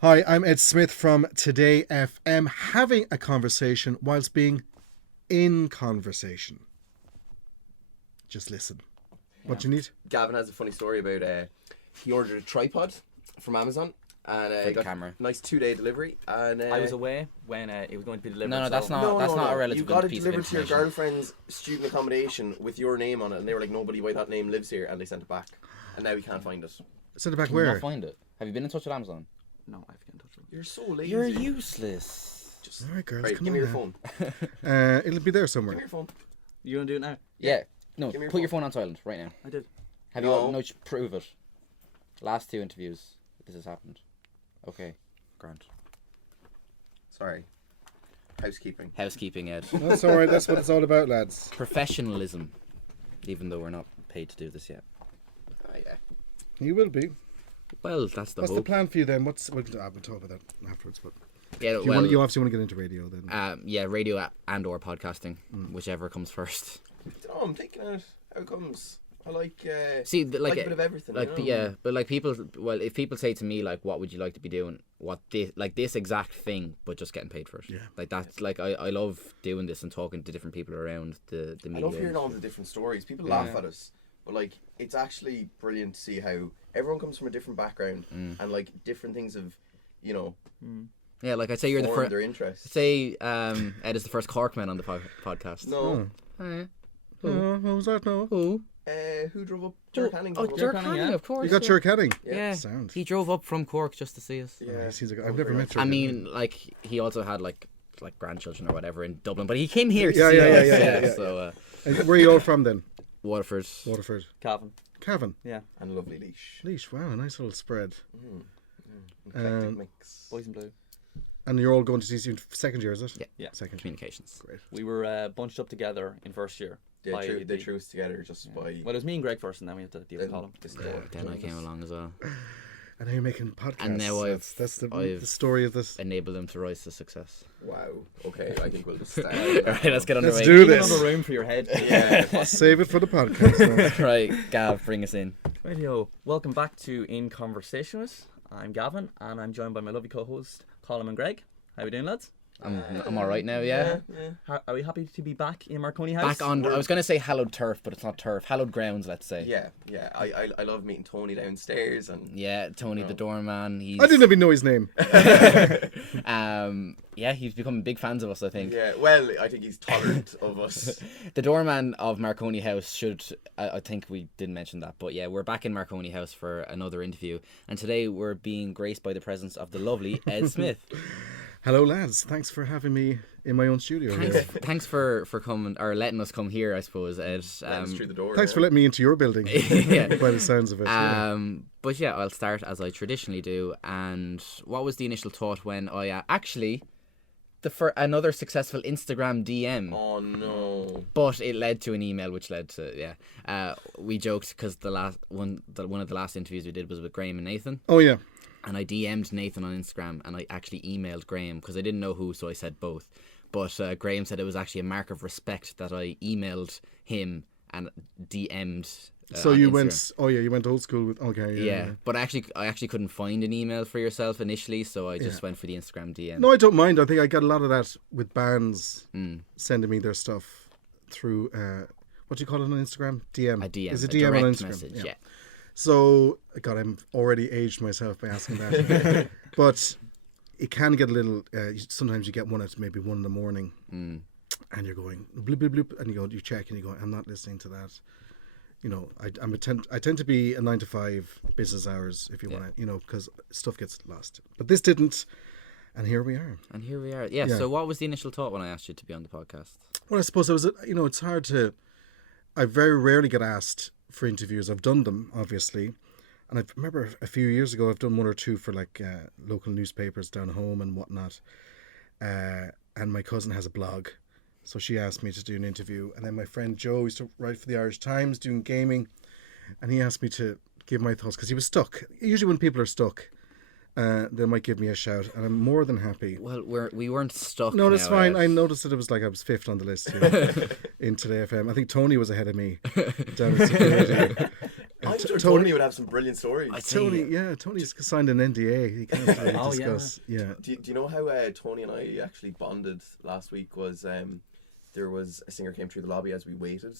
Hi, I'm Ed Smith from Today FM, having a conversation whilst being in conversation. Just listen. What do you need? Gavin has a funny story about he ordered a tripod from Amazon and got camera. Nice 2-day delivery. And I was away when it was going to be delivered. No, that's so- not. That's not a You relative got it piece of delivered to your information. girlfriend's student accommodation with your name on it, and they were like, nobody by that name lives here, and they sent it back, and now we can't find it. Send it back Can you where? not find it? Have you been in touch with Amazon? No, I have to get in touch with him. You're so lazy. You're useless. Just All right, girls, right, come give me on your now. phone. It'll be there Give me somewhere. your phone. You want to do it now? Yeah. No, Give me your put your phone on silent right now. I did. Have No. you? No, prove it. Last 2 interviews, this has happened. Okay, Grant. Sorry. Housekeeping. Housekeeping, Ed. That's all right. That's what it's all about, lads. Professionalism. Even though we're not paid to do this yet. Yeah. You will be. Well, that's the What's the hope. plan for you then? We'll talk about that afterwards. But Yeah, you obviously want to get into radio then. yeah, radio and or podcasting, whichever comes first. I don't know, I'm thinking out how it comes. I like See, like a bit of everything. like you know? yeah, but like people, well, if people say to me like, "What would you like to be doing?" This exact thing, but just getting paid for it. Yeah. Like that's like I love doing this and talking to different people around the I media. love hearing all the different stories. People laugh at us, but like it's actually brilliant to see how everyone comes from a different background and like different things have, you know, Yeah, like I'd say you're the formed first. their interests. Say Ed is the first Cork man on the podcast. No, What was that now? Who? who drove up? Jerk Hanning. Oh, drove up. Jerk Hanning, Hanning, yeah. of course. You got Jerk Heading. Yeah, Sound. he drove up from Cork just to see us. Yeah, He seems like I've never met Jerk I Heading. mean, like he also had like grandchildren or whatever in Dublin, but he came here. To Yeah, see yeah, us, yeah. So And where are you all from then? Waterford. Waterford. Calvin. Cavan. Yeah. and a lovely leash. Leash. Wow, a nice little spread. Eclectic mix. Boys in blue. And you're all going to see second year, is it? Yeah. Yeah. Second. Communications. Great. We were bunched up together in first year. They threw us together just by. Well, it was me and Greg first, and then we had to deal with Colin. this Yeah, door. then I came along as well. And now you're making podcasts. And now that's the I've story of this. Enabled them to rise to success. Wow. Okay, I think we'll just start. Right, let's get underway. Let's do Another this. room for your head. Yeah. Save it for the podcast. now. Right, Gav, bring us in. Radio. Welcome back to In Conversation with. I'm Gavin, and I'm joined by my lovely co-host Colin and Greg. How we doing, lads? I'm all right now. Yeah. Are we happy to be back in Marconi House? Back on. I was going to say hallowed turf, but it's not turf. Hallowed grounds, let's say. Yeah. I love meeting Tony downstairs and. Yeah, Tony the doorman. He's, I didn't even know his name. yeah, he's becoming big fans of us, I think. Yeah. Well, I think he's tolerant of us. The doorman of Marconi House should. I think we didn't mention that, but yeah, we're back in Marconi House for another interview, and today we're being graced by the presence of the lovely Ed Smith. Hello, lads. Thanks for having me in my own studio. here. Thanks for coming or letting us come here, I suppose, Ed. Runs through the door. Thanks for letting me into your building. Yeah. By the sounds of it. But yeah, I'll start as I traditionally do. And what was the initial thought when I actually another successful Instagram DM? Oh no. But it led to an email, which led to we joked because one of the last interviews we did was with Graham and Nathan. Oh yeah. And I DM'd Nathan on Instagram, and I actually emailed Graham because I didn't know who, so I said both. But Graham said it was actually a mark of respect that I emailed him and DM'd. So on you Instagram. went. Oh yeah, you went old school with. Okay. Yeah, but I actually couldn't find an email for yourself initially, so I just went for the Instagram DM. No, I don't mind. I think I got a lot of that with bands sending me their stuff through. What do you call it on Instagram? DM. A DM. Is a a DM on direct Instagram? message, yeah. So, God, I'm already aged myself by asking that. But it can get a little. Sometimes you get one at maybe 1 a.m, and you're going bloop bloop bloop, and you check and you go, I'm not listening to that. You know, I tend to be a 9 to 5 business hours if you want to, because stuff gets lost. But this didn't, and here we are. Yeah. So what was the initial thought when I asked you to be on the podcast? Well, I suppose it's hard to. I very rarely get asked for interviews. I've done them, obviously, and I remember a few years ago I've done 1 or 2 for like local newspapers down home and whatnot. And my cousin has a blog, so she asked me to do an interview. And then my friend Joe used to write for the Irish Times doing gaming, and he asked me to give my thoughts because he was stuck. Usually when people are stuck, they might give me a shout, and I'm more than happy. Well, we weren't stuck. No, that's now, fine. Ed. I noticed that it was like I was 5th on the list here in Today FM. I think Tony was ahead of me down at security. I'm sure Tony- Tony would have some brilliant stories. Tony's signed an NDA. He can't really Oh, discuss. Yeah. Do you know how Tony and I actually bonded last week? Was there was a singer came through the lobby as we waited.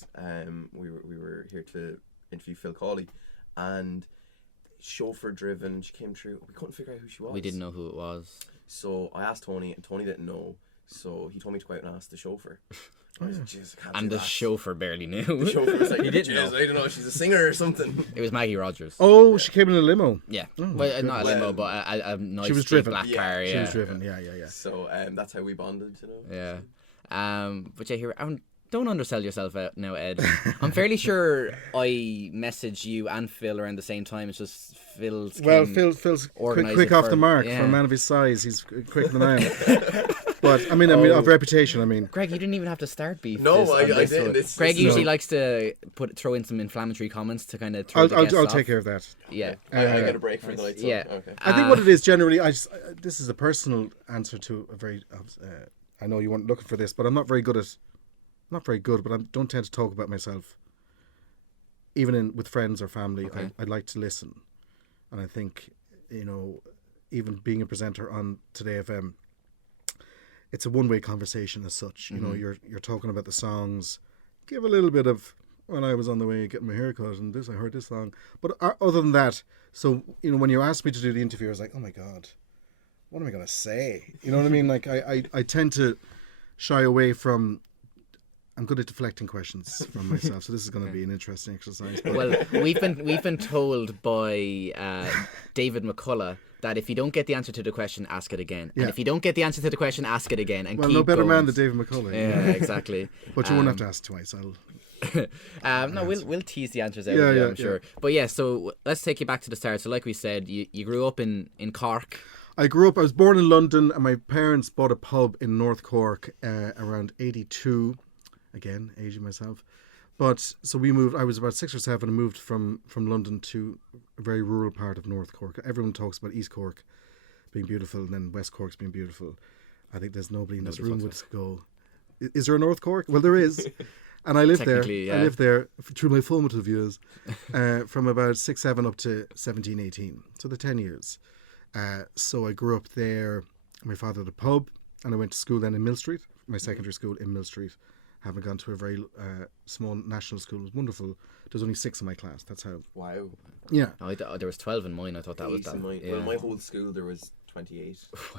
We were here to interview Phil Cawley, and chauffeur driven. She came through. We couldn't figure out who she was. We didn't know who it was. So I asked Tony, and Tony didn't know. So he told me to go out and ask the chauffeur. I was like, "Jeez, I can't And do the that." chauffeur barely knew. The chauffeur was like, He didn't "Jeez, know. I don't know. She's a singer or something." It was Maggie Rogers. Oh, she came in a limo. Yeah. Oh, Well, not a limo, Well, but a nice was big driven. black Yeah, car. She Yeah. was driven. Yeah. So that's how we bonded. You know. Yeah. But yeah, here. Don't undersell yourself out now, Ed. I'm fairly sure I messaged you and Phil around the same time. It's just Phil's. Well, came- Phil's organise quick it off for- the mark yeah. for a man of his size. He's quick than I am. But I mean, of reputation. I mean, Greg, you didn't even have to start beef. No, this- I on this didn't. one. It's Greg just- usually No. likes to throw in some inflammatory comments to kind of throw I'll the guests I'll off. take care of that. Yeah. I got a break for the night. So, Yeah. Okay. I think what it is generally, this is a personal answer to a very. I know you weren't looking for this, but I'm not very good, but I don't tend to talk about myself. Even with friends or family, Okay. I like to listen, and I think even being a presenter on Today FM, it's a one-way conversation as such. You know, you're talking about the songs, give a little bit of when I was on the way getting my hair cut and this, I heard this song, but other than that, so when you asked me to do the interview, I was like, oh my god, what am I gonna say? You know what I mean? Like I tend to shy away from. I'm good at deflecting questions from myself, so this is going to be an interesting exercise. But Well, we've been told by David McCullough that if you don't get the answer to the question, ask it again. Yeah. And if you don't get the answer to the question, ask it again. And well, keep no better going. man than David McCullough. Yeah, exactly. But you won't have to ask twice. No, we'll tease the answers out. Yeah, of you, yeah, I'm sure. But yeah, so let's take you back to the start. So like we said, you grew up in Cork. I was born in London, and my parents bought a pub in North Cork around 82. Again, aging myself. But so we moved, I was about 6 or 7 and moved from London to a very rural part of North Cork. Everyone talks about East Cork being beautiful and then West Cork's being beautiful. I think there's nobody in this room would go, is there a North Cork? Well, there is. And I lived there. Technically, yeah. I lived there through my formative years from about 6, 7 up to 17, 18. So the 10 years. So I grew up there. My father had a pub, and I went to school then in Mill Street, my secondary school in Mill Street. Having gone to a very small national school, it was wonderful. There was only 6 in my class. That's how. Wow. Yeah. Oh, there was 12 in mine. I thought that was Eight that. in my, Yeah. well, my whole school there was 28.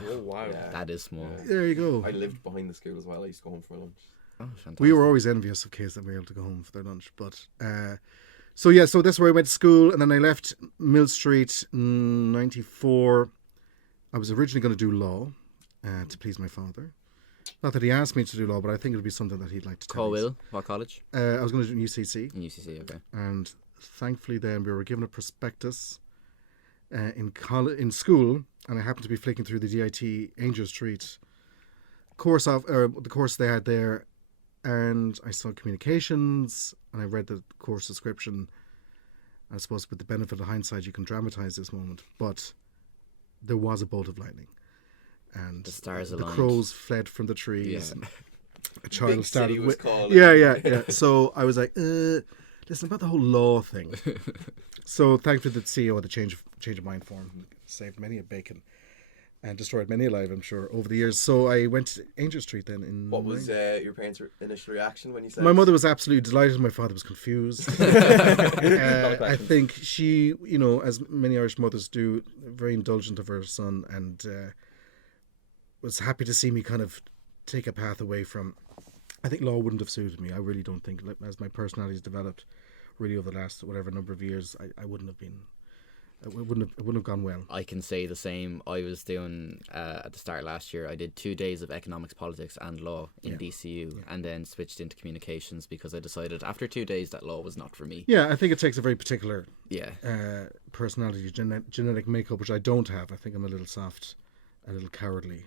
Oh wow. Yeah. That is small. There you go. I lived behind the school as well. I used to go home for my lunch. Oh, fantastic. We were always envious of kids that were able to go home for their lunch. But so that's where I went to school, and then I left Mill Street in 94. I was originally going to do law to please my father. Not that he asked me to do law, but I think it would be something that he'd like to tell me. Colwell, what college? I was going to do UCC, In UCC, okay. and thankfully then we were given a prospectus in school, and I happened to be flicking through the DIT Angel Street the course they had there, and I saw communications, and I read the course description. I suppose with the benefit of hindsight, you can dramatise this moment, but there was a bolt of lightning, and The stars the aligned. crows fled from the trees. Yeah. A child Big started city was with, calling. yeah. So I was like, listen, about the whole law thing. So thankfully the CEO had the change of mind for him, and saved many a bacon and destroyed many a life, I'm sure, over the years. So I went to Angel Street then. What was your parents' initial reaction when you said My it? mother was absolutely delighted. My father was confused. I questions. think she, as many Irish mothers do, very indulgent of her son, and was happy to see me kind of take a path away from. I think law wouldn't have suited me. I really don't think, as my personality has developed, really over the last whatever number of years, I wouldn't have been. It wouldn't have gone well. I can say the same. I was doing, at the start of last year, I did 2 days of economics, politics and law in DCU, and then switched into communications because I decided after 2 days that law was not for me. Yeah, I think it takes a very particular Yeah. personality, genetic makeup, which I don't have. I think I'm a little soft, a little cowardly,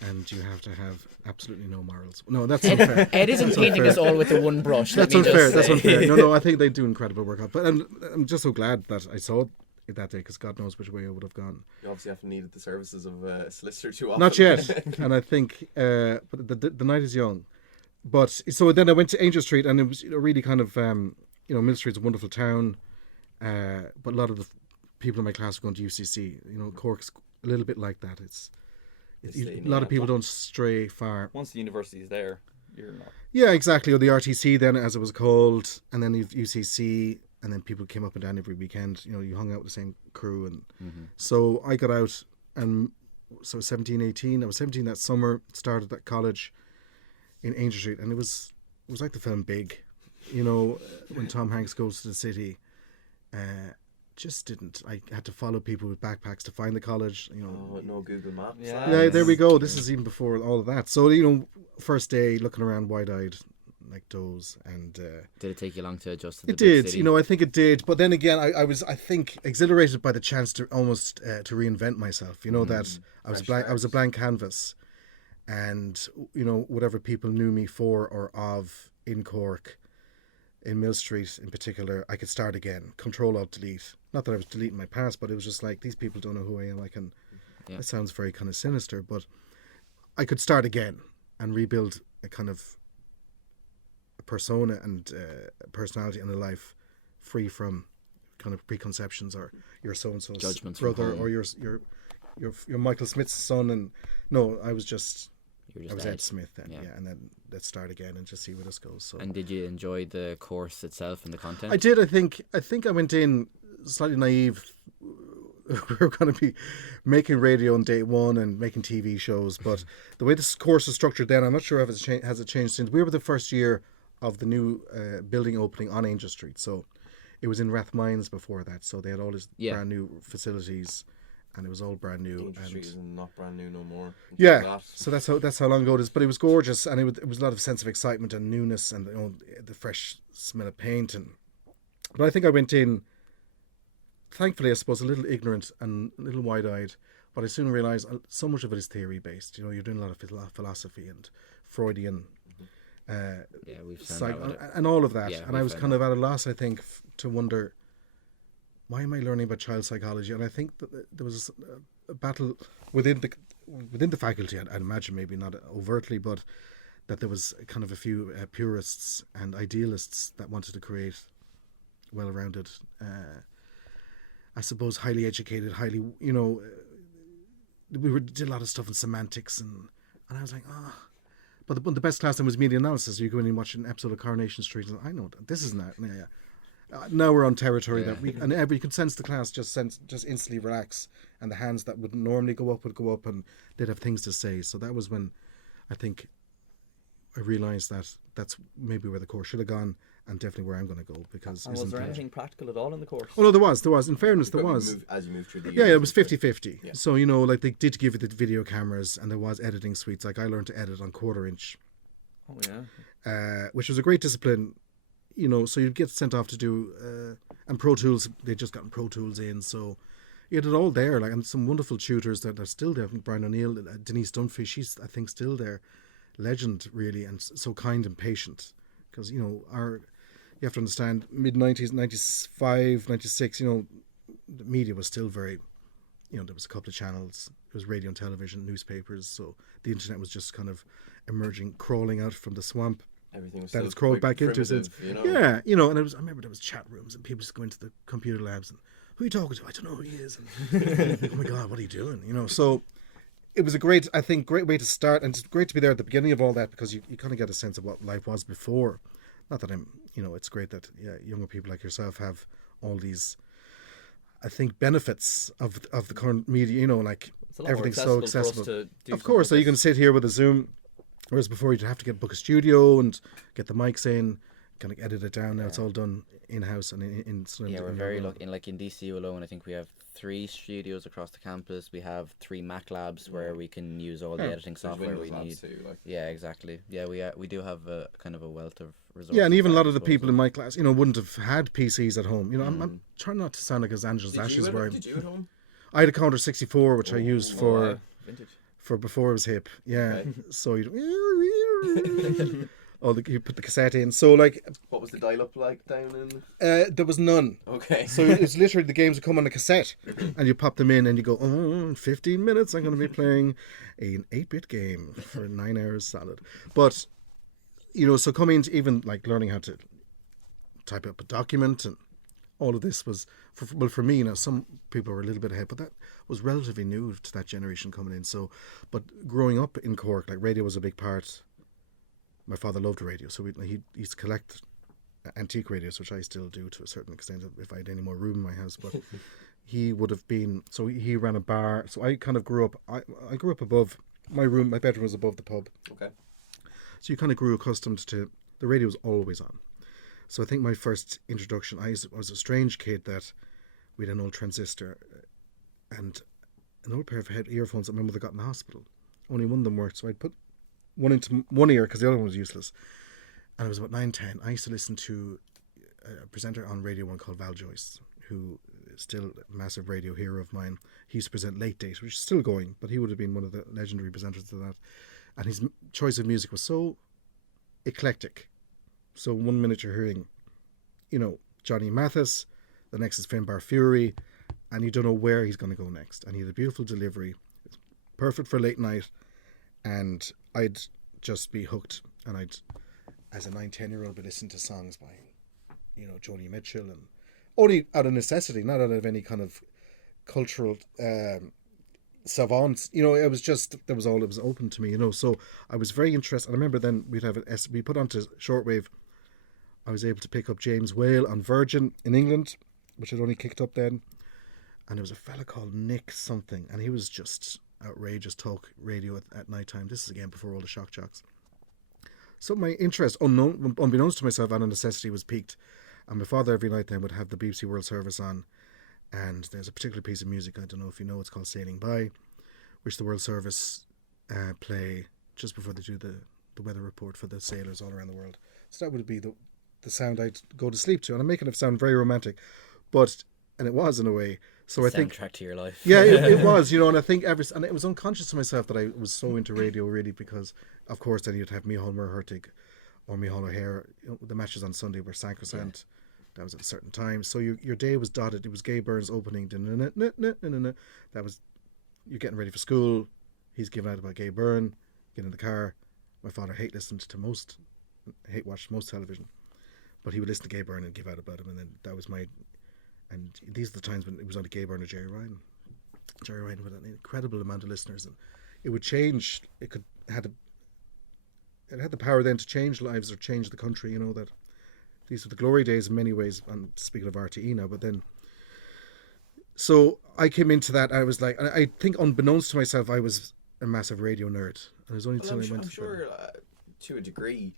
and you have to have absolutely no morals. No, that's unfair. Ed isn't painting unfair. us all with the one brush. That's let me unfair. just That's say. unfair. No, I think they do incredible work. But I'm just so glad that I saw it that day, because God knows which way I would have gone. You obviously haven't needed the services of a solicitor too often. Not yet. And I think, but the night is young. But so then I went to Angel Street, and it was really kind of, Mill Street's a wonderful town. But a lot of the people in my class are going to UCC. You know, Cork's a little bit like that. A lot of people don't stray far. Once the university is there, you're not. Yeah, exactly. Or the RTC then, as it was called, and then you've UCC, and then people came up and down every weekend. You know, you hung out with the same crew, and so I got out, and so I was 17, 18. I was 17 that summer. Started at college in Angel Street, and it was like the film Big. You know, when Tom Hanks goes to the city. Just didn't. I had to follow people with backpacks to find the college. You know, no Google Maps. Yeah, there we go. This is even before all of that. So you know, first day looking around wide-eyed, like doze, and did it take you long to adjust to the it big did. city? You know, I think it did. But then again, I was, I think, exhilarated by the chance to almost to reinvent myself. You know, that I was a blank canvas, and you know, whatever people knew me for or of in Cork, in Mill Street in particular, I could start again. Control Alt Delete. Not that I was deleting my past, but it was just like, these people don't know who I am. I can. It sounds very kind of sinister, but I could start again and rebuild a kind of a persona and a personality and a life free from kind of preconceptions or your so and so's Judgments brother from home. or your Michael Smith's son. And no, I was just. I was Ed Smith then, and then let's start again and just see where this goes. So. And did you enjoy the course itself and the content? I did. I think I went in slightly naive. We were going to be making radio on day one and making TV shows, but the way this course was structured then, I'm not sure if has it changed since. We were the first year of the new building opening on Angel Street, so it was in Rathmines before that. So they had all these brand new facilities. And it was all brand new. Angel Street is not brand new no more. Yeah, so that's how long ago it is. But it was gorgeous, and it was a lot of sense of excitement and newness, and you know, the fresh smell of paint. But I think I went in, thankfully, I suppose, a little ignorant and a little wide-eyed. But I soon realised so much of it is theory-based. You know, you're doing a lot of philosophy and Freudian, we've found and all of that. Yeah, and I was kind of at a loss, I think, to wonder, why am I learning about child psychology? And I think that there was a battle within the faculty. I'd imagine, maybe not overtly, but that there was kind of a few purists and idealists that wanted to create well-rounded, I suppose, highly educated, highly, you know, did a lot of stuff in semantics, and I was like, But the best class then was media analysis. You go in and watch an episode of Coronation Street, and I know this is not. Yeah. Now we're on territory that you could sense the class just instantly relax, and the hands that would normally go up would go up, and they'd have things to say. So that was when I think I realised that that's maybe where the course should have gone, and definitely where I'm going to go. Because was there anything practical at all in the course? Oh no, there was. In fairness, there was. As you moved through the years, it was 50-50. Yeah. So you know, like they did give you the video cameras, and there was editing suites. Like I learned to edit on 1/4 inch. Oh yeah. Which was a great discipline. You know, so you'd get sent off to do, and Pro Tools, they'd just gotten Pro Tools in, so you had it all there, like, and some wonderful tutors that are still there. I think Brian O'Neill, Denise Dunphy, she's, I think, still there. Legend, really, and so kind and patient. Because, you know, you have to understand, mid-90s, 95, 96, you know, the media was still very, you know, there was a couple of channels. It was radio and television, newspapers, so the internet was just kind of emerging, crawling out from the swamp. Everything was that it's crawled back into since, you know? Yeah, you know, and I remember there was chat rooms and people just go into the computer labs and, who are you talking to? I don't know who he is. And, oh my God, what are you doing? You know, so it was a great way to start, and it's great to be there at the beginning of all that, because you kind of get a sense of what life was before. Not that you know, it's great that younger people like yourself have all these, I think, benefits of the current media, you know, like everything's so accessible. Of course, so you can sit here with a Zoom. Whereas before you'd have to book a studio and get the mics in, kind of edit it down. Now it's all done in-house and in we're very lucky. In DCU alone, I think we have 3 studios across the campus. We have 3 Mac labs where we can use all the editing software we need. Too, like. Yeah, exactly. Yeah, we do have a kind of a wealth of resources. Yeah, and even a lot of the people in my class, you know, wouldn't have had PCs at home. You know, I'm trying not to sound like as Angela's Ashes. Did you at home? I had a Counter 64, which I used for vintage. For before it was hip, yeah. Okay. So you put the cassette in. So like, what was the dial-up like down in? There was none. Okay. So it's literally the games would come on a cassette, and you pop them in, and you go, in 15 minutes I'm going to be playing an 8-bit game for 9 hours solid. But you know, so coming to even like learning how to type up a document and all of this was, for me, some people were a little bit ahead, but that was relatively new to that generation coming in. So, but growing up in Cork, like radio was a big part. My father loved radio, so he used to collect antique radios, which I still do to a certain extent if I had any more room in my house. But he would have been, so he ran a bar. So I kind of grew up, I grew up above my room. My bedroom was above the pub. Okay. So you kind of grew accustomed to, the radio was always on. So I think my first introduction, I was a strange kid that we had an old transistor and an old pair of earphones that my mother got in the hospital. Only one of them worked, so I'd put one into one ear because the other one was useless. And I was about 9, 10. I used to listen to a presenter on Radio 1 called Val Joyce, who is still a massive radio hero of mine. He used to present Late Date, which is still going, but he would have been one of the legendary presenters of that. And his choice of music was so eclectic. So 1 minute you're hearing, Johnny Mathis, the next is Finbar Fury, and you don't know where he's going to go next. And he had a beautiful delivery. It's perfect for late night. And I'd just be hooked. And I'd, as a 9, 10-year-old, be listening to songs by, Joni Mitchell, and only out of necessity, not out of any kind of cultural savants. It was just, it was open to me, So I was very interested. I remember then we put onto shortwave. I was able to pick up James Whale on Virgin in England, which had only kicked up then. And there was a fella called Nick something, and he was just outrageous talk radio at night time. This is again before all the shock jocks. So my interest, unbeknownst to myself, out of necessity, was piqued. And my father every night then would have the BBC World Service on. And there's a particular piece of music, I don't know if you know, it's called Sailing By, which the World Service play just before they do the weather report for the sailors all around the world. So that would be the sound I'd go to sleep to. And I'm making it sound very romantic, and it was in a way. So I think soundtrack to your life. Yeah, it was, and I think and it was unconscious to myself that I was so into radio really because, of course, then you'd have Micheál Murhertig or Micheál O'Hare. The matches on Sunday were sacrosanct. Yeah. That was at a certain time. So your day was dotted. It was Gay Byrne's opening. That was, you're getting ready for school. He's giving out about Gay Byrne. Get in the car. My father watched most television. But he would listen to Gay Byrne and give out about him. And then that was and these are the times when it was only Gay Byrne or Jerry Ryan. Jerry Ryan with an incredible amount of listeners. And it would change. It had the power then to change lives or change the country, that these were the glory days in many ways. I'm speaking of RTE now, but then, so I came into that. I was like, I think unbeknownst to myself, I was a massive radio nerd. And it was only until I went I'm sure, to a degree,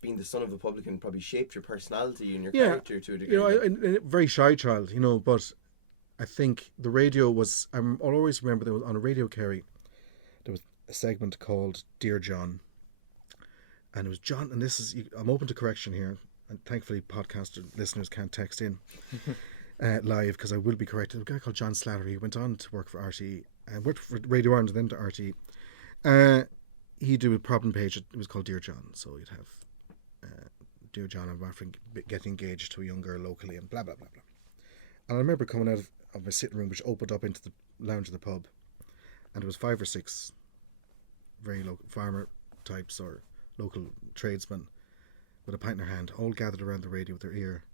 being the son of a publican probably shaped your personality and your character to a degree. A very shy child, but I think the radio was, I'll always remember there was on a Radio Kerry, there was a segment called Dear John. And it was John, and I'm open to correction here. And thankfully, podcast listeners can't text in live because I will be corrected. A guy called John Slattery, he went on to work for RTE and worked for Radio Ireland and then to RTE. He'd do a problem page. It was called Dear John. So you'd have Dear John, I'm after getting engaged to a young girl locally and blah, blah, blah, blah. And I remember coming out of my sitting room, which opened up into the lounge of the pub. And there was 5 or 6 very local farmer types or local tradesmen with a pint in their hand, all gathered around the radio with their ear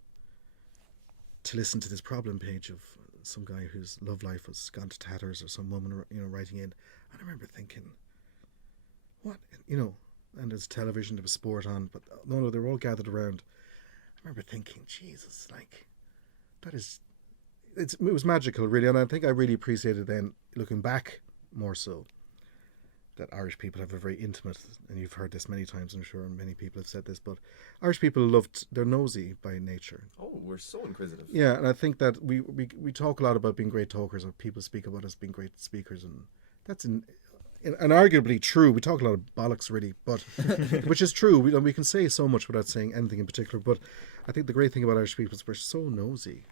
to listen to this problem page of some guy whose love life was gone to tatters or some woman, writing in. And I remember thinking, what, and there's television, there was sport on, but no, they were all gathered around. I remember thinking, Jesus, it was magical, really. And I think I really appreciated then, looking back more so, that Irish people have a very intimate, and you've heard this many times, I'm sure many people have said this, but Irish people they're nosy by nature. Oh, we're so inquisitive. Yeah, and I think that we talk a lot about being great talkers, or people speak about us being great speakers, and that's and arguably true. We talk a lot of bollocks, really, but which is true. We can say so much without saying anything in particular, but I think the great thing about Irish people is we're so nosy.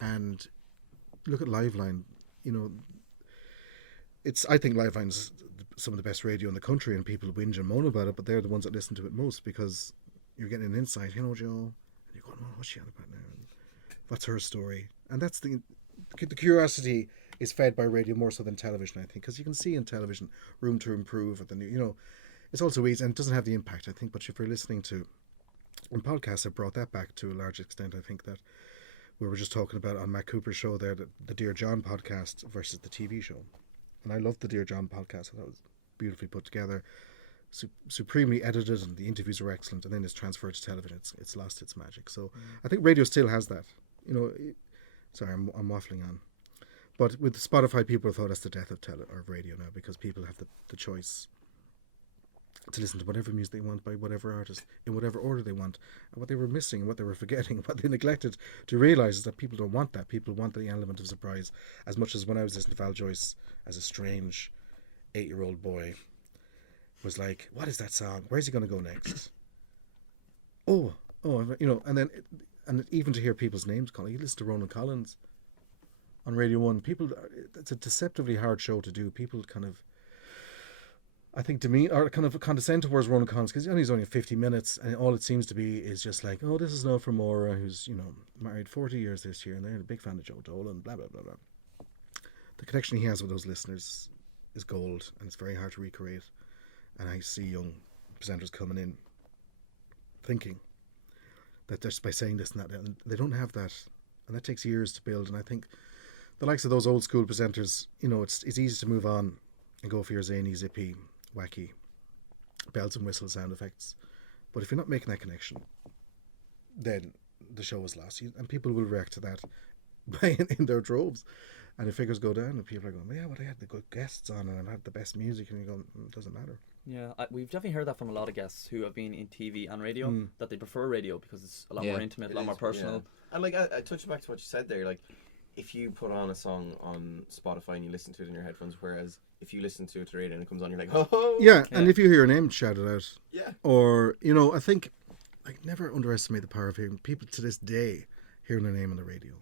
And look at Liveline, I think Liveline's some of the best radio in the country, and people whinge and moan about it, but they're the ones that listen to it most because you're getting an insight, Joe, and you're going, what's she on about now? And what's her story? And that's the curiosity is fed by radio more so than television, I think, because you can see in television room to improve, it's also easy and it doesn't have the impact, I think, but if you're listening to, and podcasts have brought that back to a large extent, I think that we were just talking about on Matt Cooper's show there, the Dear John podcast versus the TV show. And I loved the Dear John podcast. I thought it was beautifully put together, supremely edited, and the interviews were excellent. And then it's transferred to television. It's lost its magic. So I think radio still has that. You know, sorry, I'm waffling on. But with Spotify, people have thought that's the death of radio now, because people have the choice to listen to whatever music they want by whatever artist in whatever order they want. And what they were missing, what they were forgetting, what they neglected to realise is that people don't want that. People want the element of surprise as much as when I was listening to Val Joyce as a strange 8-year-old boy was like, what is that song? Where's he going to go next? Oh, you know, and even to hear people's names called, you listen to Ronan Collins on Radio 1, people, it's a deceptively hard show to do. People kind of, I think, demean or kind of condescend towards Ronan Collins because he's only 50 minutes, and all it seems to be is just like, oh, this is Noel from Maura, who's, you know, married 40 years this year, and they're a big fan of Joe Dolan, blah blah blah blah. The connection he has with those listeners is gold, and it's very hard to recreate. And I see young presenters coming in thinking that just by saying this and that, and they don't have that, and that takes years to build. And I think the likes of those old school presenters, you know, it's easy to move on and go for your zany, zippy, wacky bells and whistles sound effects. But if you're not making that connection, then the show is lost. And people will react to that in their droves. And the figures go down, and people are going, yeah, but I had the good guests on, and I had the best music, and you go, it doesn't matter. Yeah, we've definitely heard that from a lot of guests who have been in TV and radio, that they prefer radio because it's a lot more intimate, a lot more personal. Yeah. And like, I touched back to what you said there, like, if you put on a song on Spotify and you listen to it in your headphones, whereas if you listen to it to radio and it comes on, you're like, oh. Yeah, and if you hear your name shouted out. Yeah. Or, you know, I think, like, never underestimate the power of hearing people to this day hearing their name on the radio.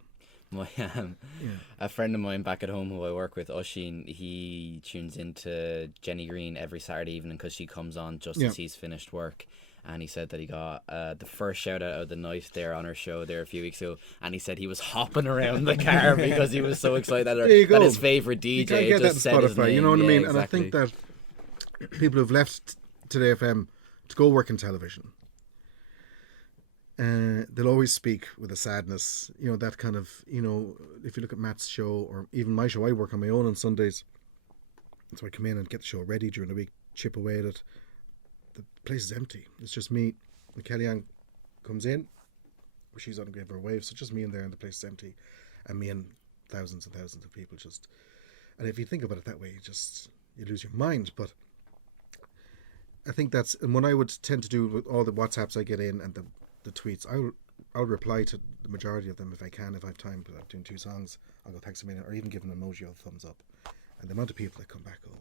A friend of mine back at home who I work with, Oisin, he tunes into Jenny Green every Saturday evening because she comes on just as he's finished work. And he said that he got the first shout out of the night there on her show there a few weeks ago, and he said he was hopping around the car because he was so excited that his favourite DJ just said his name. You know what I mean? Exactly. And I think that people who've left Today FM to go work in television, they'll always speak with a sadness, you know, that kind of, you know, if you look at Matt's show or even my show, I work on my own on Sundays, so I come in and get the show ready during the week, chip away at it. The place is empty. It's just me. And Kellyanne comes in, she's on a give her wave, so just me in there, and the place is empty, and me and thousands and thousands of people just. And if you think about it that way, you lose your mind. But I think that's, and what I would tend to do with all the WhatsApps I get in and the tweets, I'll reply to the majority of them if I can, if I have time. But I'm doing 2 songs, I'll go thanks a minute, or even give an emoji or a thumbs up. And the amount of people that come back go,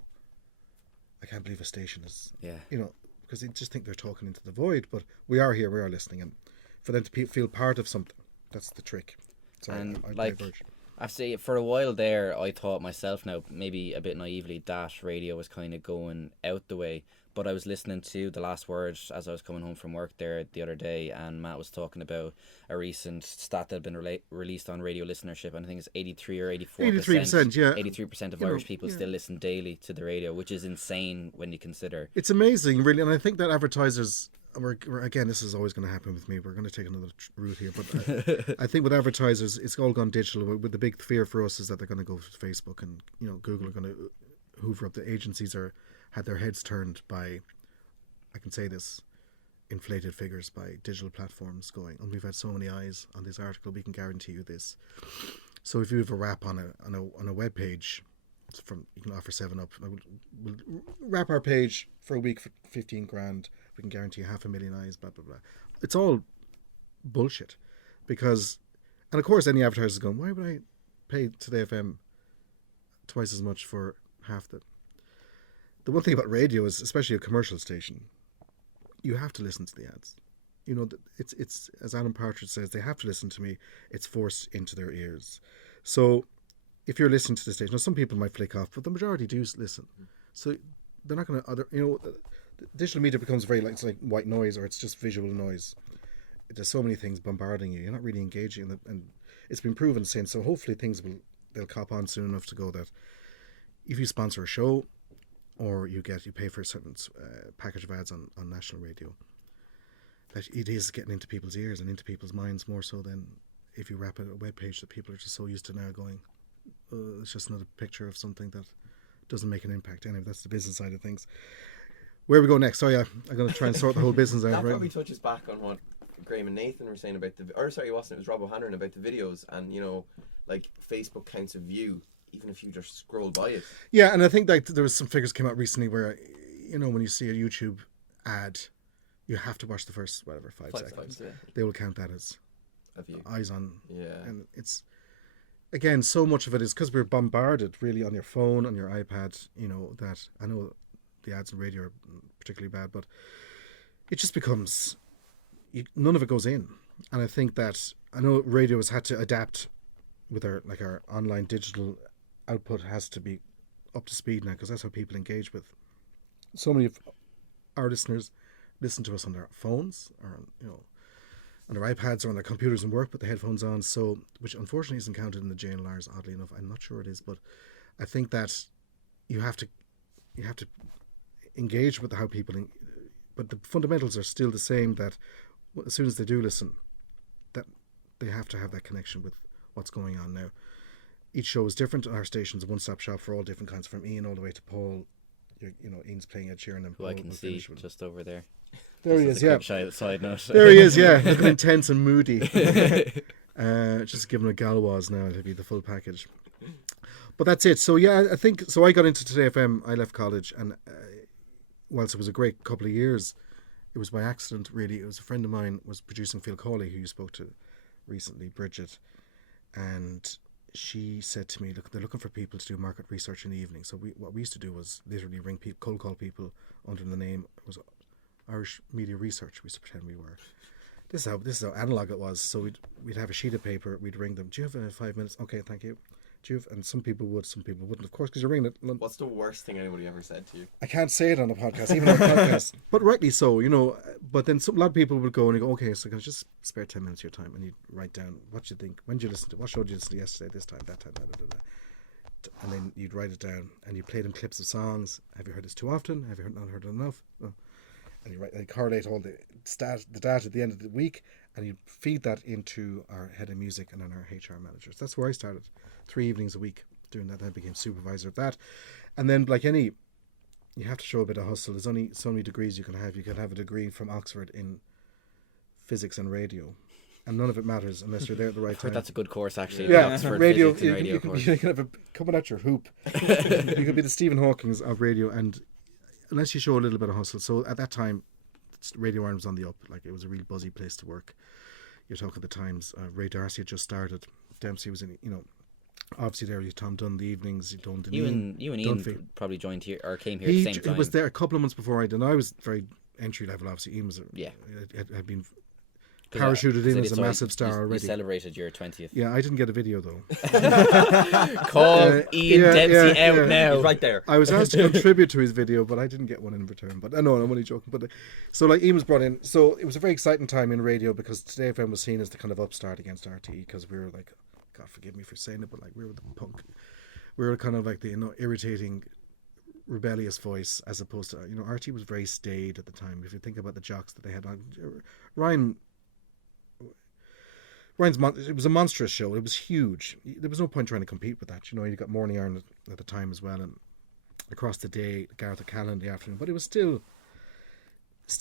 I can't believe a station is, you know, because they just think they're talking into the void. But we are here, we are listening, and for them to feel part of something, that's the trick. So and I like, diverge. I say for a while there, I thought myself, now maybe a bit naively, that radio was kind of going out the way. But I was listening to The Last Word as I was coming home from work there the other day, and Matt was talking about a recent stat that had been released on radio listenership, and I think it's 83 or 84%. 83%, yeah. 83% of Irish people still listen daily to the radio, which is insane when you consider. It's amazing, really, and I think that advertisers, again, this is always going to happen with me. We're going to take another route here, but I think with advertisers, it's all gone digital. With the big fear for us is that they're going to go to Facebook, and you know, Google are going to hoover up. The agencies had their heads turned by, I can say this, inflated figures by digital platforms going, and we've had so many eyes on this article, we can guarantee you this. So if you have a wrap on a web page, you can offer 7up. We'll wrap our page for a week for 15 grand. We can guarantee you 500,000 eyes, blah, blah, blah. It's all bullshit. Because, and of course any advertiser is going, why would I pay Today FM twice as much for half that? The one thing about radio is, especially a commercial station, you have to listen to the ads. You know, it's as Alan Partridge says, they have to listen to me. It's forced into their ears. So if you're listening to the station, now some people might flick off, but the majority do listen. So they're not going to, you know, digital media becomes very like, it's like white noise, or it's just visual noise. There's so many things bombarding you. You're not really engaging, and it's been proven since. So hopefully they'll cop on soon enough to go that if you sponsor a show, or you pay for a certain package of ads on national radio, that it is getting into people's ears and into people's minds more so than if you wrap a web page that people are just so used to now going, it's just another picture of something that doesn't make an impact. Anyway, that's the business side of things. Where we go next? So I'm going to try and sort the whole business out. That Right? probably touches back on what Graham and Nathan were saying about it was Rob O'Hanlon about the videos, and like Facebook counts a view even if you just scroll by it. Yeah, and I think that there was some figures came out recently where, when you see a YouTube ad, you have to watch the first 5 seconds. Yeah. They will count that as A view. eyes on. Yeah. And it's, again, so much of it is because we're bombarded really on your phone, on your iPad, that I know the ads on radio are particularly bad, but it just becomes, none of it goes in. And I think that, I know radio has had to adapt with our online digital output has to be up to speed now, because that's how people engage with. So many of our listeners listen to us on their phones or on their iPads or on their computers and work with the headphones on, so which unfortunately isn't counted in the JNLRs, oddly enough. I'm not sure it is, but I think that you have to engage with how people but the fundamentals are still the same, that as soon as they do listen, that they have to have that connection with what's going on now. Each show is different. Our station's a one-stop shop for all different kinds, from Ian all the way to Paul. Ian's playing Ed Sheeran, and Who Paul I can will see finish with. just over there. There he Just is, as a yeah. quick side note. There he is, yeah. Looking intense and moody. Just give him a Galwaz now, it'll be the full package. But that's it. So yeah, I think, so I got into Today FM, I left college, and whilst it was a great couple of years, it was by accident really. It was a friend of mine was producing Phil Cawley, who you spoke to recently, Bridget, and she said to me, look, they're looking for people to do market research in the evening. So what we used to do was literally ring people, cold call people under the name, it was Irish Media Research. We used to pretend we were. This is how analog it was. So we'd have a sheet of paper, we'd ring them. Do you have 5 minutes? Okay, thank you. Do you have, and some people would, some people wouldn't, of course, because you're ringing it. What's the worst thing anybody ever said to you? I can't say it on a podcast, even on a podcast, but rightly so, But then a lot of people would go and go, okay, so can I just spare 10 minutes of your time, and you'd write down what you think, when did you listen to, what show did you listen to yesterday, this time, that time, and then you'd write it down, and you play them clips of songs. Have you heard this too often? Have you not heard it enough? Oh. And you correlate all the data at the end of the week, and you feed that into our head of music and then our HR managers. That's where I started, 3 evenings a week doing that. Then I became supervisor of that, and then you have to show a bit of hustle. There's only so many degrees you can have. You can have a degree from Oxford in physics and radio, and none of it matters unless you're there at the right time. That's a good course, actually. Yeah, Oxford radio. Physics and radio course. You can have coming at your hoop. You could be the Stephen Hawking's of radio, and unless you show a little bit of hustle. So at that time, Radio Ireland was on the up. It was a real buzzy place to work. You're talking the Times. Ray D'Arcy had just started. Dempsey was in. Obviously there was Tom Dunn the evenings. You and Ian probably joined here or came here at the same time. He was there a couple of months before I did. And I was very entry level. Obviously, Ian was had been parachuted in as a massive star already. You celebrated your 20th. Yeah, I didn't get a video though. Call Ian Dempsey out now. He's right there. I was asked to contribute to his video, but I didn't get one in return. But no, I'm only joking. But so Ian was brought in. So it was a very exciting time in radio, because Today FM was seen as the kind of upstart against RTE, because we were like, God forgive me for saying it, but we were the punk. We were kind of like the irritating, rebellious voice, as opposed to RTE was very staid at the time. If you think about the jocks that they had on, it was a monstrous show. It was huge. There was no point trying to compete with that. You got Morning Ireland at the time as well, and across the day, Gareth O'Callaghan in the afternoon. But it was still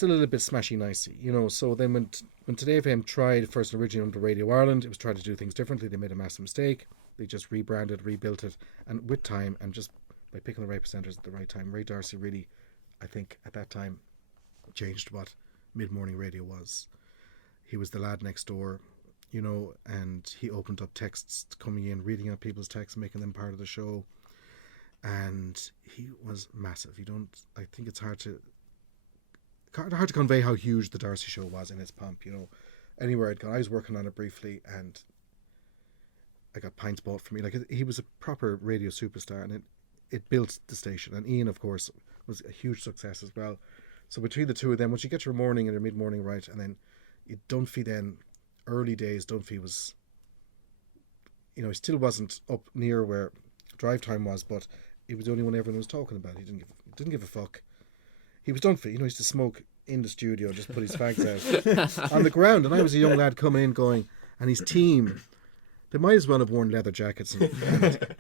a little bit smashy nicey, So then when Today FM tried first originally under Radio Ireland, it was trying to do things differently. They made a massive mistake. They just rebranded, rebuilt it, and with time, and just by picking the right presenters at the right time, Ray D'Arcy really, I think, at that time, changed what mid-morning radio was. He was the lad next door, and he opened up texts coming in, reading out people's texts, making them part of the show, and he was massive. I think it's hard to convey how huge the D'Arcy show was in its pomp. Anywhere I'd gone, I was working on it briefly, and I got pints bought for me. He was a proper radio superstar, and it built the station. And Ian, of course, was a huge success as well. So between the two of them, once you get your morning and your mid-morning right, and then Dunphy then, early days, Dunphy was, he still wasn't up near where Drive Time was, but he was the only one everyone was talking about. He didn't give a fuck. He was Dunphy, he used to smoke in the studio, just put his fags out on the ground. And I was a young lad coming in going, and his team, they might as well have worn leather jackets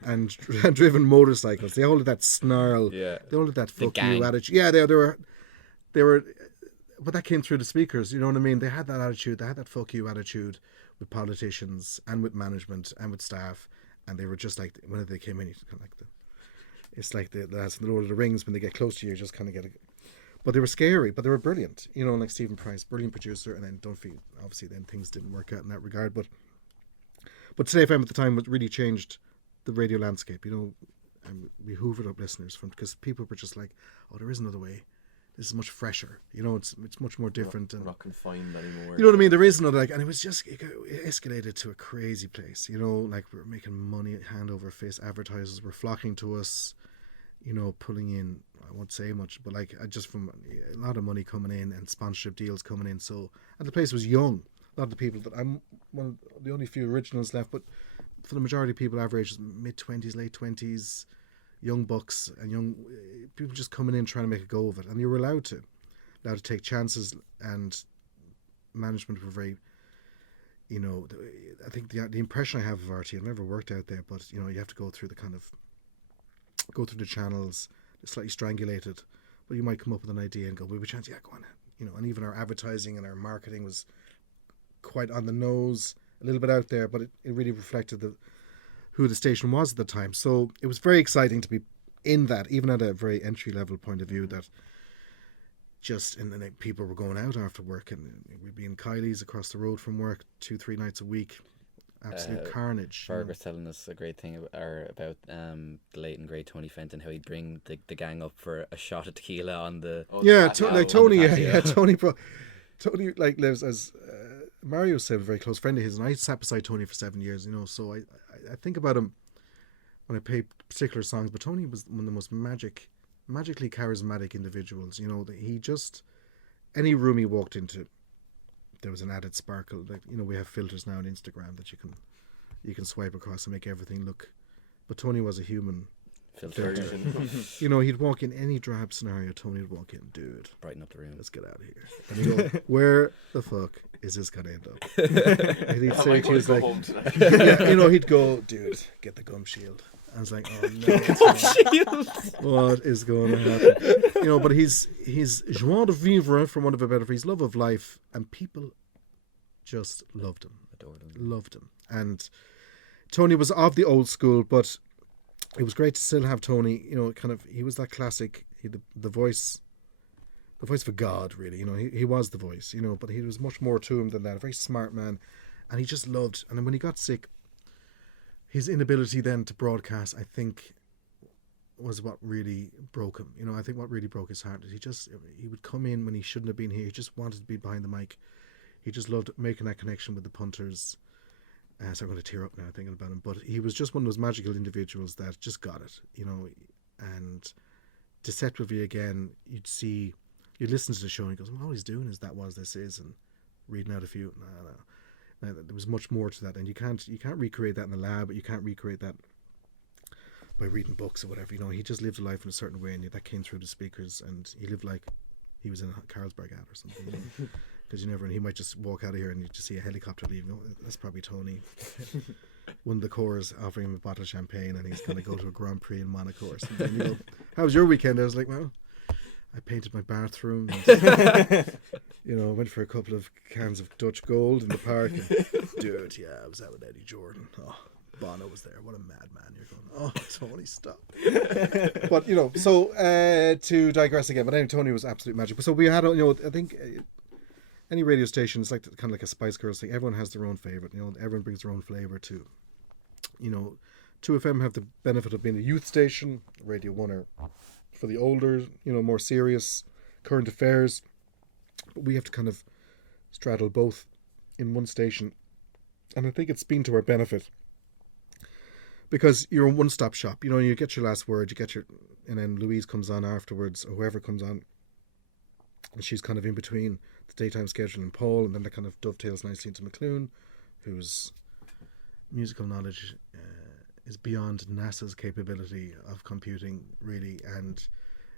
and driven motorcycles. They all had that snarl. Yeah. They all had that fuck gang. you attitude. Yeah, they were, but that came through the speakers. You know what I mean? They had that attitude. They had that fuck you attitude with politicians and with management and with staff, and they were just like, when they came in, you kind of like it's like the lads in the Lord of the Rings, when they get close to you, just kind of get a. But they were scary, but they were brilliant. You know, like Stephen Price, brilliant producer, and then Dunphy, obviously then things didn't work out in that regard. But Today FM at the time really changed the radio landscape, you know, and we hoovered up listeners because people were just like, oh, there is another way. This is much fresher. You know, it's much more different. We're not confined anymore. You know what I mean? There is another, like, and it escalated to a crazy place. You know, like we were making money hand over fist. Advertisers were flocking to us, you know, pulling in, I won't say much, but like just from a lot of money coming in and sponsorship deals coming in. So, and the place was young. A lot of the people that I'm one of the only few originals left, but for the majority of people, average is mid-20s, late 20s, young bucks and young people just coming in trying to make a go of it. And you were allowed to take chances, and management were very, you know, I think the impression I have of RT, I've never worked out there, but you know, you have to go through the channels, slightly strangulated, but you might come up with an idea and go, we have a chance, yeah, go on, you know. And even our advertising and our marketing was quite on the nose, a little bit out there, but it really reflected who the station was at the time. So it was very exciting to be in that, even at a very entry level point of view, that just, and then people were going out after work, and we'd be in Kylie's across the road from work 2-3 nights a week. Absolute carnage. Ferg was telling us a great thing about the late and great Tony Fenton, how he'd bring the gang up for a shot of tequila on the Tony like lives as Mario said, a very close friend of his, and I sat beside Tony for 7 years, you know, so I think about him when I play particular songs, but Tony was one of the most magically charismatic individuals, you know, that he just, any room he walked into, there was an added sparkle. Like, you know, we have filters now on Instagram that you can swipe across and make everything look, but Tony was a human filter. You know, he'd walk in any drab scenario, Tony would walk in, dude, brighten up the room, let's get out of here. And he'd go, where the fuck is this gonna end up? And he'd say to you, like, yeah, you know, he'd go, dude, get the gum shield. I was like, oh no, what is going to happen? You know, but his joie de vivre, for want of a better phrase, love of life, and people just loved him, loved him. And Tony was of the old school, but it was great to still have Tony. You know, kind of, he was that classic, the voice for God, really. You know, he was the voice. You know, but he was much more to him than that. A very smart man, and he just loved. And then when he got sick, his inability then to broadcast, I think, was what really broke him. You know, I think what really broke his heart is he would come in when he shouldn't have been here. He just wanted to be behind the mic. He just loved making that connection with the punters. So I'm going to tear up now thinking about him. But he was just one of those magical individuals that just got it, you know. And deceptively, again, you'd listen to the show and he goes, well, all he's doing is that was, this is, and reading out a few. No. There was much more to that, and you can't recreate that in the lab, but you can't recreate that by reading books or whatever. You know, he just lived a life in a certain way, and that came through the speakers, and he lived like he was in a Carlsberg ad or something. Because you never, and he might just walk out of here and you just see a helicopter leaving. Oh, that's probably Tony. Won the Coors, offering him a bottle of champagne, and he's going to go to a Grand Prix in Monaco or something. You know, how was your weekend? I was like, well, I painted my bathroom. And, you know, went for a couple of cans of Dutch Gold in the park. And, dude, yeah, I was out with Eddie Jordan. Oh, Bono was there. What a madman. You're going, oh, Tony, stop. But, you know, so to digress again, but anyway, Tony was absolute magic. So we had, you know, I think any radio station is like kind of like a Spice Girls thing. Everyone has their own favourite. You know, everyone brings their own flavour to, you know, 2FM have the benefit of being a youth station. Radio 1 are for the older, you know, more serious current affairs. But we have to kind of straddle both in one station. And I think it's been to our benefit. Because you're a one-stop shop. You know, you get your last word, and then Louise comes on afterwards, or whoever comes on. And she's kind of in between the daytime schedule and Paul, and then that kind of dovetails nicely into McLuhan, whose musical knowledge is beyond NASA's capability of computing, really, and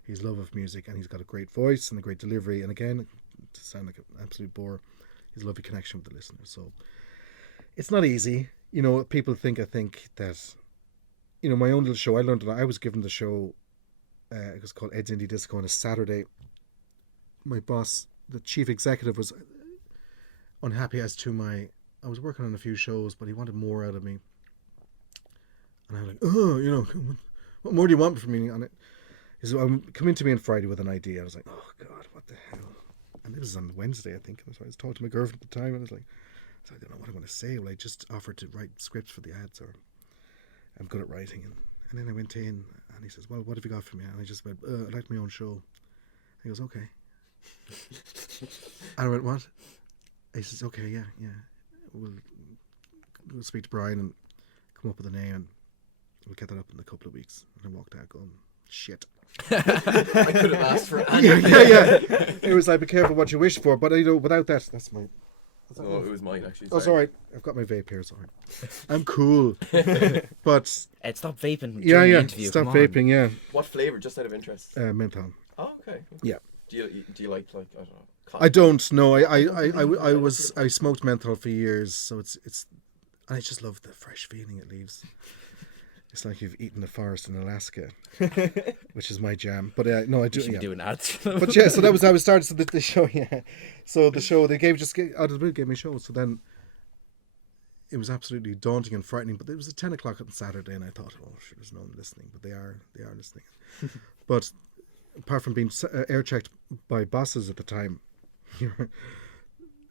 his love of music, and he's got a great voice and a great delivery, and again, to sound like an absolute bore, his lovely connection with the listener. So it's not easy. You know, people think, I think that, you know, my own little show, I learned that I was given the show, it was called Ed's Indie Disco on a Saturday. My boss, the chief executive, was unhappy as to I was working on a few shows, but he wanted more out of me. And I was like, oh, you know, what more do you want from me? And he said, come in to me on Friday with an idea. I was like, oh God, what the hell? And it was on Wednesday, I think. So I was talking to my girlfriend at the time, and I was like, I don't know what I'm going to say. Well, I just offered to write scripts for the ads, or I'm good at writing. And then I went in, and he says, well, what have you got for me? And I just went, I'd like my own show. And he goes, okay. And I went, what? He says, okay, yeah. We'll speak to Brian and come up with a name, and we'll get that up in a couple of weeks. And I walked out going, shit. I could have asked for anything. Yeah. It was like, be careful what you wish for. But, you know, without that, that's my... Oh, it was mine, actually. Oh, sorry. I've got my vape here, sorry. I'm cool. But... Ed, stop vaping during Yeah. the interview. Stop come vaping, yeah. What flavour, just out of interest? Menthol. Oh, okay. Yeah. Do you like, I don't know... I don't know. I smoked menthol for years, so it's I just love the fresh feeling it leaves. It's like you've eaten the forest in Alaska, which is my jam. But no, I do. You should Yeah. be doing ads. But yeah, so that was how I started. So the show, yeah. So the show they gave out of the blue gave me a show. So then it was absolutely daunting and frightening. But it was at 10 o'clock on Saturday, and I thought, oh, sure, there's no one listening. But they are listening. But apart from being air checked by bosses at the time,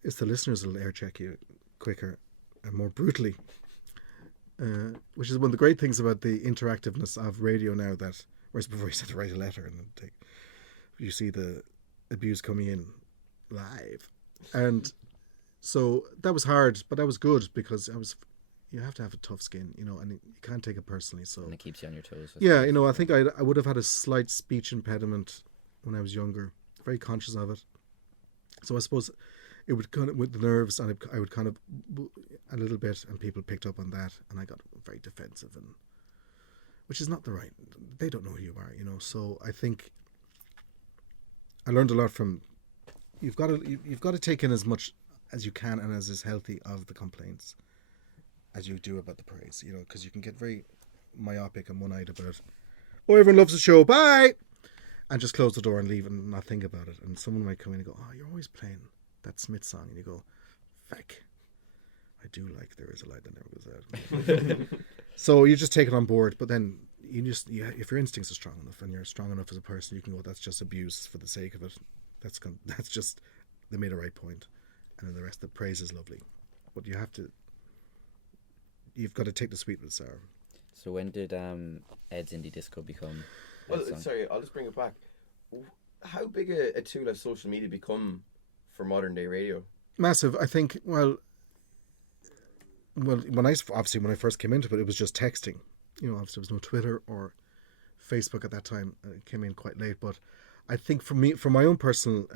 it's the listeners that'll air check you quicker and more brutally. Which is one of the great things about the interactiveness of radio now, that whereas before you had to write a letter and you see the abuse coming in live. And so that was hard, but that was good because you have to have a tough skin, you know, and you can't take it personally. So And it keeps you on your toes. yeah, you know, I think I would have had a slight speech impediment when I was younger, very conscious of it. So I suppose it would kind of, with the nerves, and I would kind of a little bit, and people picked up on that, and I got very defensive, and which is not the right. They don't know who you are, you know. So I think I learned a lot from. You've got to take in as much as you can and as is healthy of the complaints as you do about the praise, you know, because you can get very myopic and one-eyed about, oh, everyone loves the show, bye, and just close the door and leave and not think about it. And someone might come in and go, oh, you're always playing that Smith song, and you go, feck, I do like There Is a Light That Never Goes Out. So you just take it on board, but then if your instincts are strong enough and you're strong enough as a person, you can go, that's just abuse for the sake of it. That's just, they made a right point, and then the rest, the praise is lovely, but you've got to take the sweet with the sour. So when did Ed's Indie Disco become? Well, sorry, I'll just bring it back. How big a tool has social media become for modern day radio? Massive, I think. Well, when I first came into it was just texting. You know, obviously there was no Twitter or Facebook at that time. It came in quite late, but I think for me, from my own personal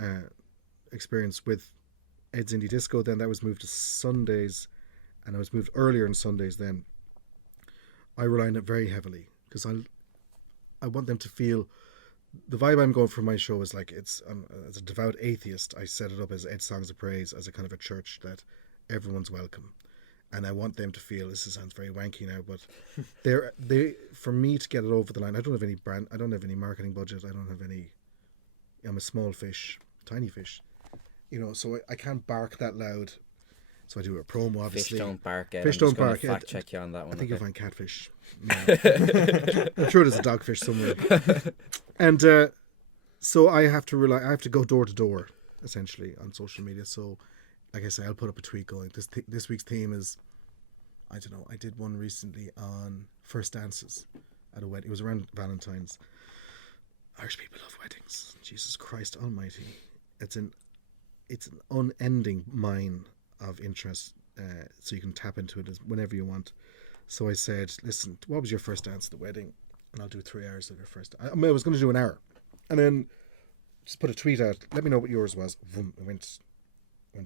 experience with Ed's Indie Disco, then that was moved to Sundays, and I was moved earlier on Sundays. Then I rely on it very heavily because I want them to feel. The vibe I'm going for my show is like, it's as a devout atheist, I set it up as Ed Songs of Praise, as a kind of a church that everyone's welcome, and I want them to feel. This sounds very wanky now, but they for me to get it over the line. I don't have any brand. I don't have any marketing budget. I don't have any. I'm a small fish, tiny fish, you know. So I can't bark that loud. So I do a promo, obviously. Fish don't bark. Ed. Fish I'm don't just gonna bark. Fact check you on that one. I think okay? you'll find catfish. No. I'm sure there's a dogfish somewhere. And so I have to go door to door, essentially, on social media. So, like I say, I'll put up a tweet going, this week's theme is, I don't know, I did one recently on first dances at a wedding. It was around Valentine's. Irish people love weddings. Jesus Christ almighty. It's an unending mine of interest, so you can tap into it whenever you want. So I said, listen, what was your first dance at the wedding? And I'll do 3 hours of your first. I was going to do an hour, and then just put a tweet out. Let me know what yours was. Vroom, it went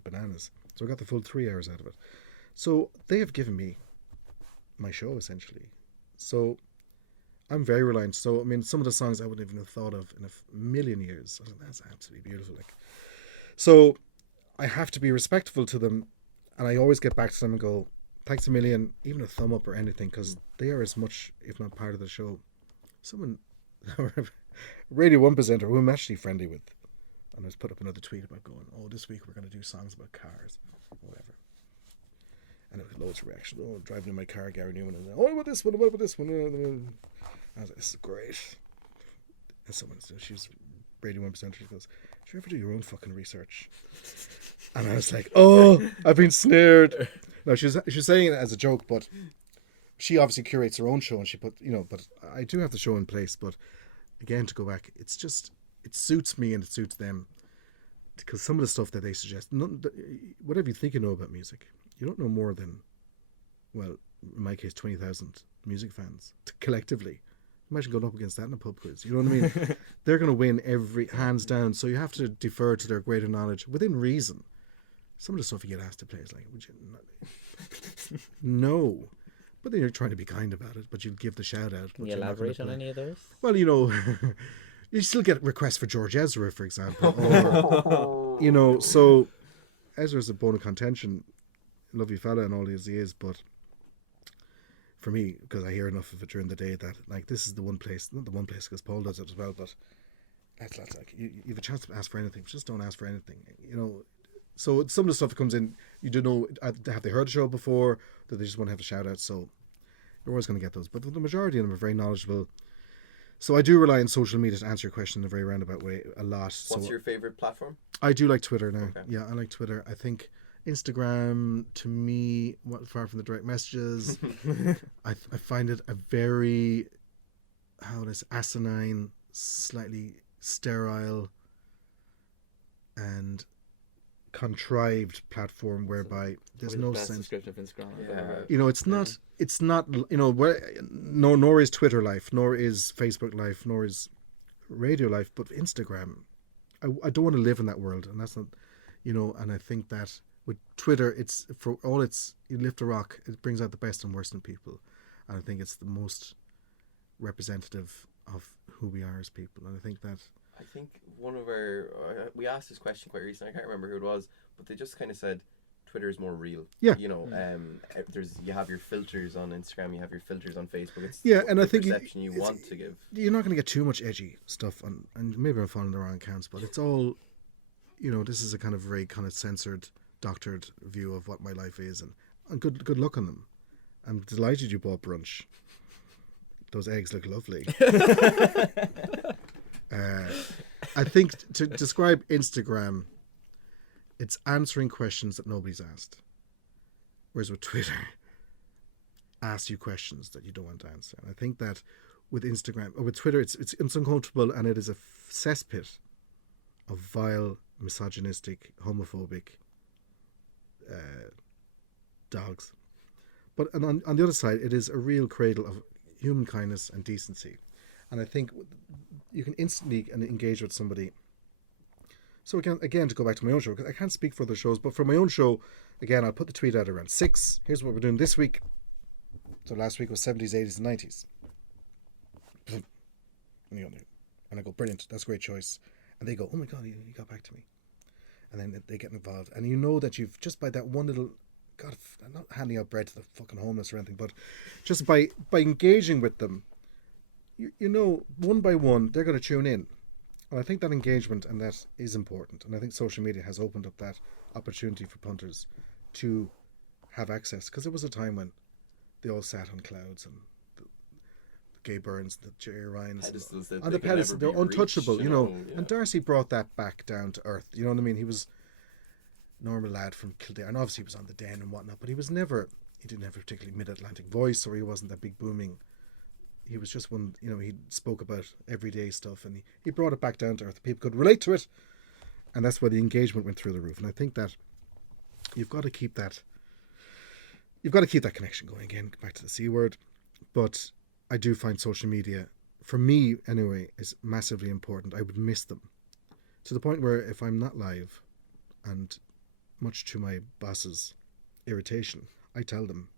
bananas. So I got the full 3 hours out of it. So they have given me my show essentially. So I'm very reliant. So I mean, some of the songs I wouldn't even have thought of in a million years. I was like, that's absolutely beautiful. Like, so I have to be respectful to them, and I always get back to them and go, thanks a million, even a thumb up or anything, because they are as much, if not part of the show. Someone, Radio 1 presenter who I'm actually friendly with, and I just put up another tweet about going, oh, this week we're going to do songs about cars, whatever. And it was loads of reaction. Oh, driving in my car, Gary Newman, and what about this one? What about this one? I was like, this is great. And someone, she's Radio 1 presenter, she goes, do you ever do your own fucking research? And I was like, oh, I've been snared. No, she's saying it as a joke, but she obviously curates her own show, and she put, but I do have the show in place. But again, to go back, it's just, it suits me and it suits them, because some of the stuff that they suggest, whatever you think you know about music, you don't know more than, well, in my case, 20,000 music fans collectively. Imagine going up against that in a pub quiz. You know what I mean? They're going to win every hands down. So you have to defer to their greater knowledge within reason. Some of the stuff you get asked to play is like, would you not? No. But then you're trying to be kind about it, but you'll give the shout out. Can you elaborate on any of those? Well, you still get requests for George Ezra, for example. Or, so Ezra's a bone of contention. Lovely fella and all as he is, but for me, because I hear enough of it during the day, that like this is the one place, not the one place, because Paul does it as well, but that's like you have a chance to ask for anything, just don't ask for anything, So some of the stuff that comes in, you don't know, have they heard the show before, that they just want to have a shout out, so you're always going to get those, but the majority of them are very knowledgeable. So I do rely on social media to answer your question in a very roundabout way a lot. What's your favourite platform? I do like Twitter now. Okay. Yeah, I like Twitter. I think Instagram, to me, far from the direct messages, I find it a very, asinine, slightly sterile and contrived platform whereby there's no sense. Description of Instagram. Yeah. It's not, nor is Twitter life, nor is Facebook life, nor is radio life, but Instagram, I don't want to live in that world, and that's not, and I think that with Twitter, it's, for all it's, you lift a rock, it brings out the best and worst in people, and I think it's the most representative of who we are as people, and I think one of we asked this question quite recently, I can't remember who it was, but they just kind of said Twitter is more real. Yeah. You have your filters on Instagram, you have your filters on Facebook. It's and I think perception you want to give. You're not going to get too much edgy stuff on, and maybe I'm following the wrong accounts, but it's all, this is a kind of very kind of censored, doctored view of what my life is, and good luck on them. I'm delighted you bought brunch. Those eggs look lovely. I think to describe Instagram, it's answering questions that nobody's asked. Whereas with Twitter, asks you questions that you don't want to answer. And I think that with Instagram, or with Twitter, it's uncomfortable, and it is a cesspit of vile, misogynistic, homophobic dogs. But on the other side, it is a real cradle of human kindness and decency. And I think you can instantly engage with somebody. So again, to go back to my own show, because I can't speak for other shows, but for my own show, again, I'll put the tweet out around 6. Here's what we're doing this week. So last week was 70s, 80s, and 90s. And I go, brilliant, that's a great choice. And they go, oh my God, you got back to me. And then they get involved. And you know that you've, just by that one little, God, I'm not handing out bread to the fucking homeless or anything, but just by engaging with them, one by one, they're going to tune in. And I think that engagement and that is important. And I think social media has opened up that opportunity for punters to have access. Because there was a time when they all sat on clouds, and the Gay Burns, the Jerry Ryans, on the pedestal, they're untouchable, Yeah. And Darcy brought that back down to earth. You know what I mean? He was a normal lad from Kildare, and obviously he was on the Den and whatnot, but he didn't have a particularly mid-Atlantic voice, or he wasn't that big booming. He was just one, he spoke about everyday stuff, and he brought it back down to earth. People could relate to it, and that's why the engagement went through the roof. And I think that you've got to keep that connection going. Again, back to the C word. But I do find social media, for me anyway, is massively important. I would miss them to the point where if I'm not live, and much to my boss's irritation, I tell them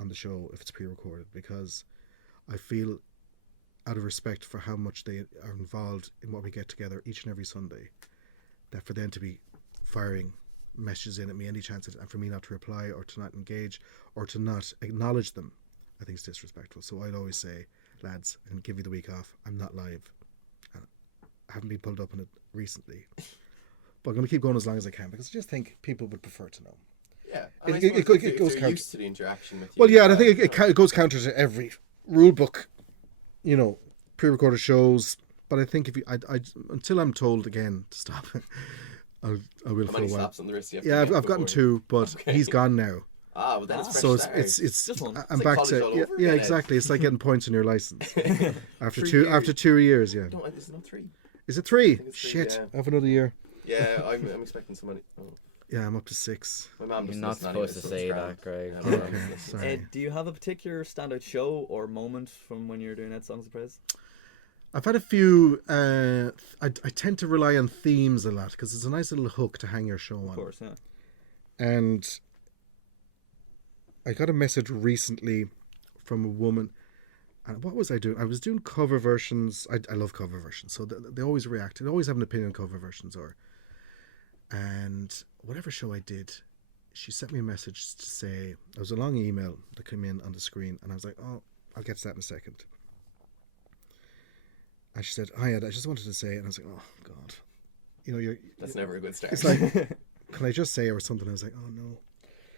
on the show if it's pre-recorded, because I feel, out of respect for how much they are involved in what we get together each and every Sunday, that for them to be firing messages in at me any chance, and for me not to reply or to not engage or to not acknowledge them, I think it's disrespectful. So I'd always say, lads, I'm going to give you the week off. I'm not live. I haven't been pulled up on it recently. But I'm going to keep going as long as I can, because I just think people would prefer to know. Yeah, It goes counter. used to the interaction with you. Well, yeah, and I think it goes counter to every rule book, pre-recorded shows. But I think if you, I until I'm told again to stop, I will How for many a while. slaps on the wrist? Yeah, I've gotten 2, but he's gone now. Well then it's fresh So start. it's Just one. I'm It's like back college to all yeah, over yeah again, exactly. It's like getting points on your license after 3 two years. after 2 years. Yeah, Don't, is it not 3? is it 3? think it's 3, Shit, yeah. I have another year. Yeah, I'm expecting somebody. Oh. Yeah, I'm up to 6. My mum You're doesn't not listen anyway, supposed to so it's say grand. that, Greg. Yeah, my mum Okay, doesn't listen. sorry. Do you have a particular standout show or moment from when you're doing Ed Songs of Praise? I've had a few. I tend to rely on themes a lot because it's a nice little hook to hang your show on. Of course, yeah. And I got a message recently from a woman. And what was I doing? I was doing cover versions. I love cover versions. So they always react. They always have an opinion on cover versions. And whatever show I did, she sent me a message to say, there was a long email that came in on the screen. And I was like, oh, I'll get to that in a second. And she said, hi, Ed, I just wanted to say, and I was like, oh, God. That's never a good start. It's like, can I just say or something? I was like, oh, no.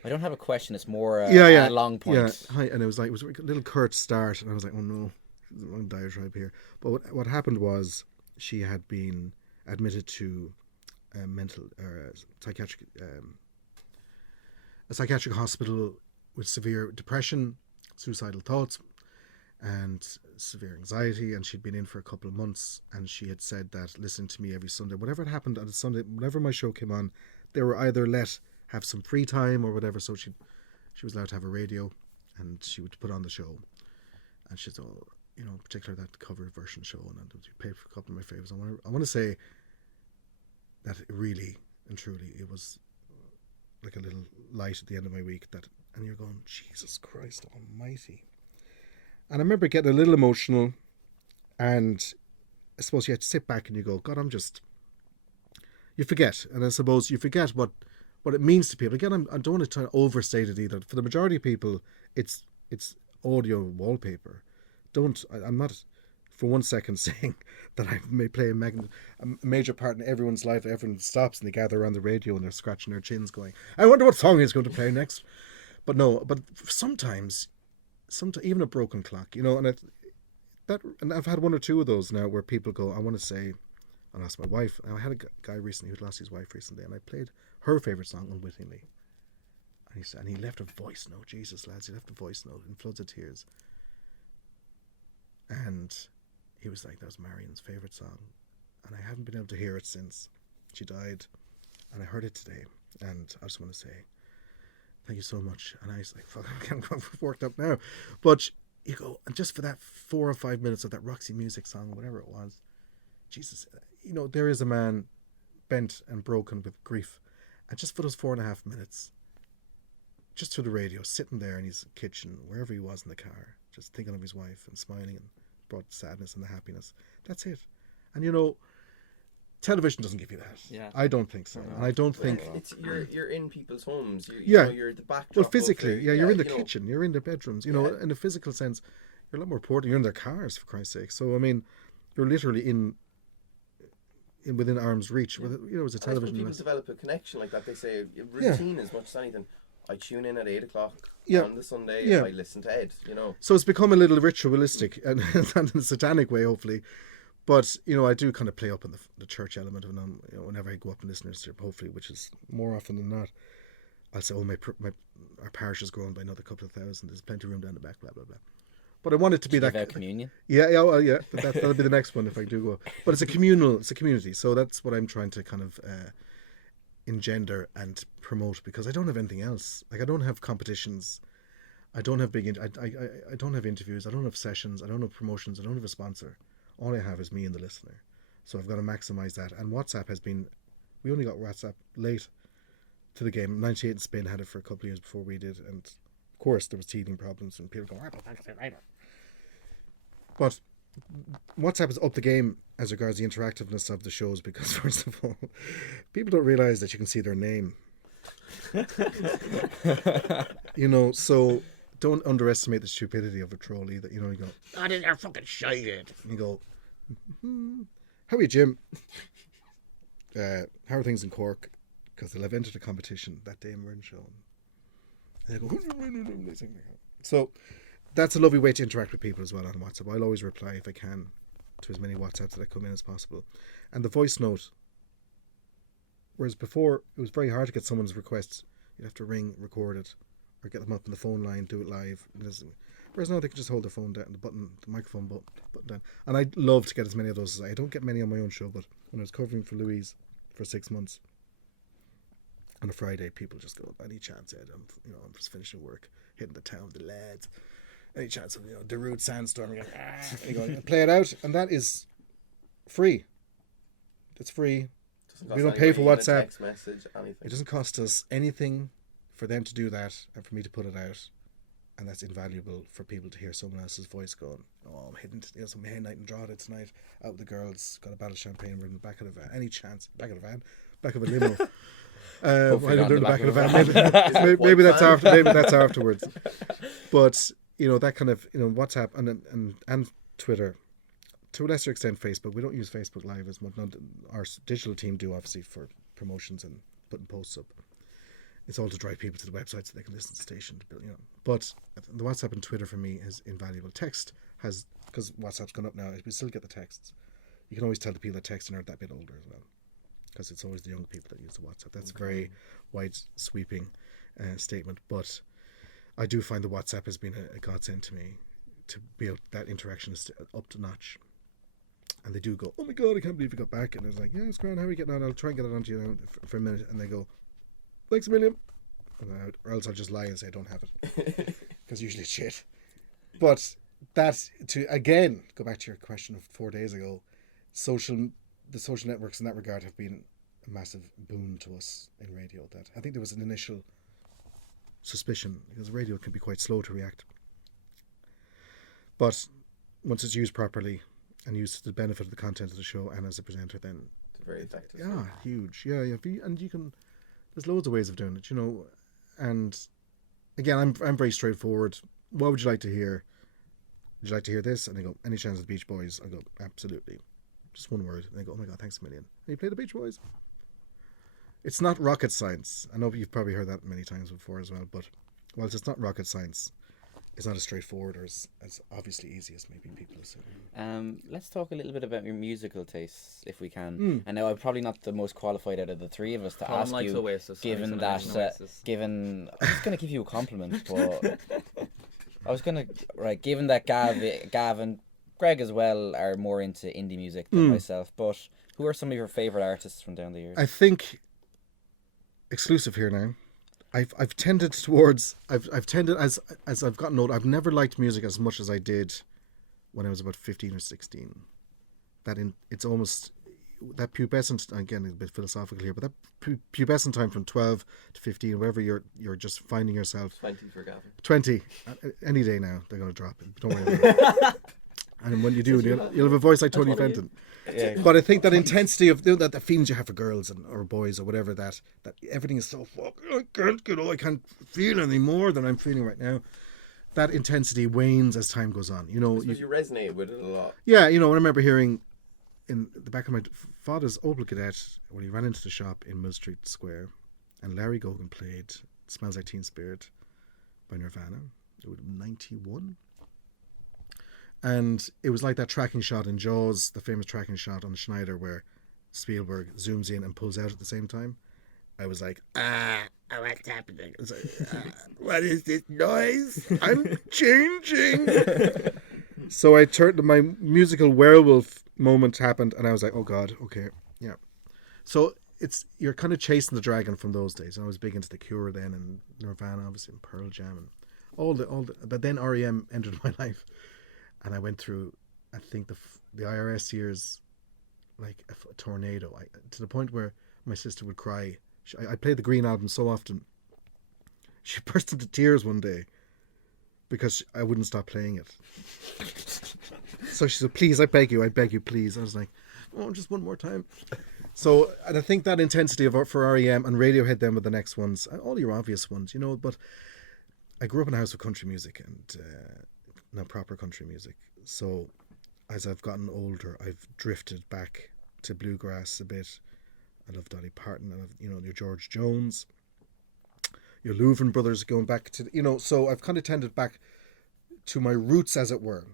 I don't have a question. It's more Yeah. a long point. Yeah, hi, and it was a little curt start, and I was like, oh no, there's a long diatribe here. But what happened was she had been admitted to a psychiatric hospital with severe depression, suicidal thoughts, and severe anxiety, and she'd been in for a couple of months, and she had said that listening to me every Sunday, whatever had happened on a Sunday, whenever my show came on, they were either let have some free time or whatever, so she was allowed to have a radio, and she would put on the show, and she's all, particularly that cover version show, and I paid for a couple of my favorites. I want to say that really and truly it was like a little light at the end of my week, and you're going, Jesus Christ Almighty. And I remember getting a little emotional, and I suppose you had to sit back and you go, God, you forget, and I suppose you forget what it means to people. Again, I don't want to try to overstate it either. For the majority of people, it's audio wallpaper. I'm not for 1 second saying that I may play a major part in everyone's life. Everyone stops and they gather around the radio and they're scratching their chins going, I wonder what song he's going to play next. But no, but sometimes even a broken clock, and I've had 1 or 2 of those now where people go, I want to say, and asked my wife. I had a guy recently who'd lost his wife recently, and I played her favourite song unwittingly. And he left a voice note. Jesus, lads, he left a voice note in floods of tears. And he was like, that was Marion's favourite song. And I haven't been able to hear it since she died. And I heard it today. And I just want to say, thank you so much. And I was like, fuck, I'm worked up now. But you go, and just for that 4 or 5 minutes of that Roxy Music song, whatever it was, Jesus, there is a man bent and broken with grief. And just for those 4.5 minutes, just through the radio, sitting there in his kitchen, wherever he was in the car, just thinking of his wife and smiling, and brought the sadness and the happiness. That's it. And television doesn't give you that. Yeah. I don't think so. And I don't think... You're in people's homes. Yeah. You're the backdrop. Well, physically, you're in the kitchen. kitchen, you're in their bedrooms. In a physical sense, you're a lot more important. You're in their cars, for Christ's sake. So, I mean, you're literally in within arm's reach. With as a television. People develop a connection like that. They say routine as much as anything. I tune in at 8 o'clock on the Sunday. Yeah. And I listen to Ed. So it's become a little ritualistic, and not in a satanic way, hopefully. But I do kind of play up on the church element of it. Whenever I go up and listen to it, hopefully, which is more often than not, I'll say, "Oh, our parish has grown by another couple of thousand. There's plenty of room down the back." Blah blah blah. But I want it to be that communion. Yeah. Well, yeah. That'll be the next one if I do go. But it's a community. So that's what I'm trying to kind of engender and promote, because I don't have anything else. Like, I don't have competitions. I don't have I don't have interviews. I don't have sessions. I don't have promotions. I don't have a sponsor. All I have is me and the listener. So I've got to maximize that. And WhatsApp we only got WhatsApp late to the game. 98 and Spain had it for a couple of years before we did. And of course there was teething problems and people going, but WhatsApp has upped the game as regards the interactiveness of the shows, because first of all, people don't realise that you can see their name You know, so don't underestimate the stupidity of a troll either. You know, you go, "Oh, this are fucking shite." You go, "How are you, Jim? How are things in Cork?" Because they'll have entered a competition that day in Murren show. And they go, so that's a lovely way to interact with people as well on WhatsApp. I'll always reply if I can to as many WhatsApps that come in as possible. And the voice note, whereas before it was very hard to get someone's requests, you'd have to ring, record it, or get them up on the phone line, do it live. Whereas now they can just hold their phone down, the microphone button down. And I'd love to get as many of those as I don't get many on my own show, but when I was covering for Louise for 6 months, on a Friday, people just go, any chance, Ed? I'm just finishing work, hitting the town, the lads. Any chance of, the rude sandstorm? And you go, play it out, and that is free. It's free. We don't pay for WhatsApp. Text message, anything. It doesn't cost us anything for them to do that and for me to put it out, and that's invaluable for people to hear someone else's voice going, "Oh, I'm heading to some night in Drogheda tonight. Out with the girls, got a bottle of champagne. We're in the back of the van. Any chance? Back of a limo." Why don't do the back of the van? Maybe that's after. Maybe that's afterwards. But that kind of WhatsApp and Twitter, to a lesser extent Facebook. We don't use Facebook Live as much. Our digital team do, obviously, for promotions and putting posts up. It's all to drive people to the website so they can listen to the station. But the WhatsApp and Twitter for me is invaluable. Text has, because WhatsApp's gone up now, we still get the texts. You can always tell the people that texting are that bit older as well, because it's always the young people that use the WhatsApp. That's a very wide sweeping statement, but I do find the WhatsApp has been a godsend to me, to be able, that interaction is up to notch. And they do go, "Oh my God, I can't believe you got back." And I was like, "Yeah, it's grand. How are you getting on? I'll try and get it onto you now for a minute." And they go, "Thanks a million." Or else I'll just lie and say I don't have it, because usually it's shit. But that, to again go back to your question of 4 days ago, the social networks in that regard have been a massive boon to us in radio. That I think there was an initial suspicion, because radio can be quite slow to react, but once it's used properly and used to the benefit of the content of the show and as a presenter, then It's very effective. yeah, huge. Yeah. And you can, there's loads of ways of doing it, and again, I'm very straightforward. What would you like to hear? Would you like to hear this? And they go, "Any chance of the Beach Boys?" I go, "Absolutely." Just one word. And they go, "Oh my God, thanks a million." And you play the Beach Boys. It's not rocket science. I know you've probably heard that many times before as well, but whilst it's not rocket science, it's not as straightforward or as obviously easy as maybe people assume. Let's talk a little bit about your musical tastes, if we can. And now I'm probably not the most qualified out of the three of us to ask you, Oasis, given that, given, I was going to give you a compliment, but I was going to, given that Gav and Greg as well are more into indie music than myself, but who are some of your favourite artists from down the years? I think, exclusive here now, I've tended towards, I've tended, as I've gotten older, I've never liked music as much as I did when I was about 15 or 16. It's almost, that pubescent, again, a bit philosophical here, but that pubescent time from 12 to 15, wherever you're just finding yourself. 20 for Gavin. 20. Any day now, they're going to drop it. Don't worry about it. And when you do, you'll have a voice like Tony Fenton. Yeah. But I think that intensity of that the feelings you have for girls or boys or whatever, that everything is so I can't feel any more than I'm feeling right now. That intensity wanes as time goes on. You resonate with it a lot. Yeah, I remember hearing in the back of my father's Opel Kadett when he ran into the shop in Mill Street Square, and Larry Gogan played "Smells Like Teen Spirit" by Nirvana. It would have been 91. And it was like that tracking shot in Jaws, the famous tracking shot on Schneider where Spielberg zooms in and pulls out at the same time. I was like, what's happening? I was like, what is this noise? I'm changing. So I turned, my musical werewolf moment happened, and I was like, oh God, okay, yeah. So you're kind of chasing the dragon from those days. I was big into The Cure then, and Nirvana, obviously, and Pearl Jam, and all the. But then REM entered my life. And I went through, I think, the IRS years like a tornado, to the point where my sister would cry. I played the Green album so often. She burst into tears one day because I wouldn't stop playing it. So she said, "Please, I beg you, please." I was like, "Oh, just one more time." So, and I think that intensity for REM and Radiohead then with the next ones, all your obvious ones, but I grew up in a house with country music and not proper country music. So as I've gotten older, I've drifted back to bluegrass a bit. I love Dolly Parton. I love, your George Jones, your Louvren brothers, going back to, so I've kind of tended back to my roots, as it were.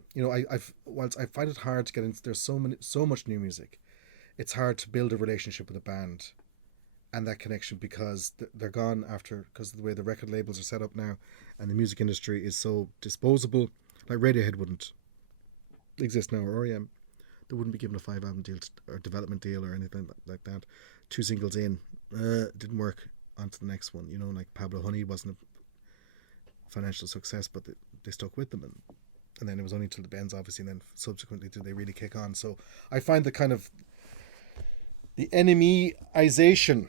Whilst I find it hard to get into, there's so much new music. It's hard to build a relationship with a band and that connection because they're gone because of the way the record labels are set up now, and the music industry is so disposable. Like Radiohead wouldn't exist now, or REM. They wouldn't be given a 5-album deal or development deal or anything like that. 2 singles in, didn't work. On to the next one. Like Pablo Honey wasn't a financial success, but they stuck with them, and then it was only till the Bends, obviously, and then subsequently did they really kick on. So I find the kind of the enemyization,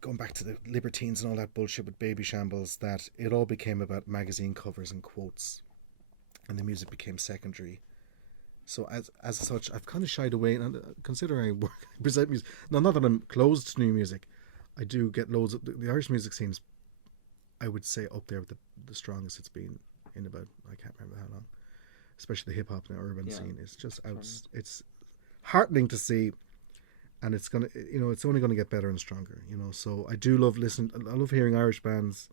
going back to the Libertines and all that bullshit with Baby Shambles, that it all became about magazine covers and quotes, and the music became secondary. So as such, I've kind of shied away, and considering I present music, now not that I'm closed to new music, I do get loads of the Irish music scene's, I would say, up there with the strongest it's been in about, I can't remember how long, especially the hip hop and urban scene. It's just it's heartening to see. And it's gonna, it's only gonna get better and stronger, So I do love I love hearing Irish bands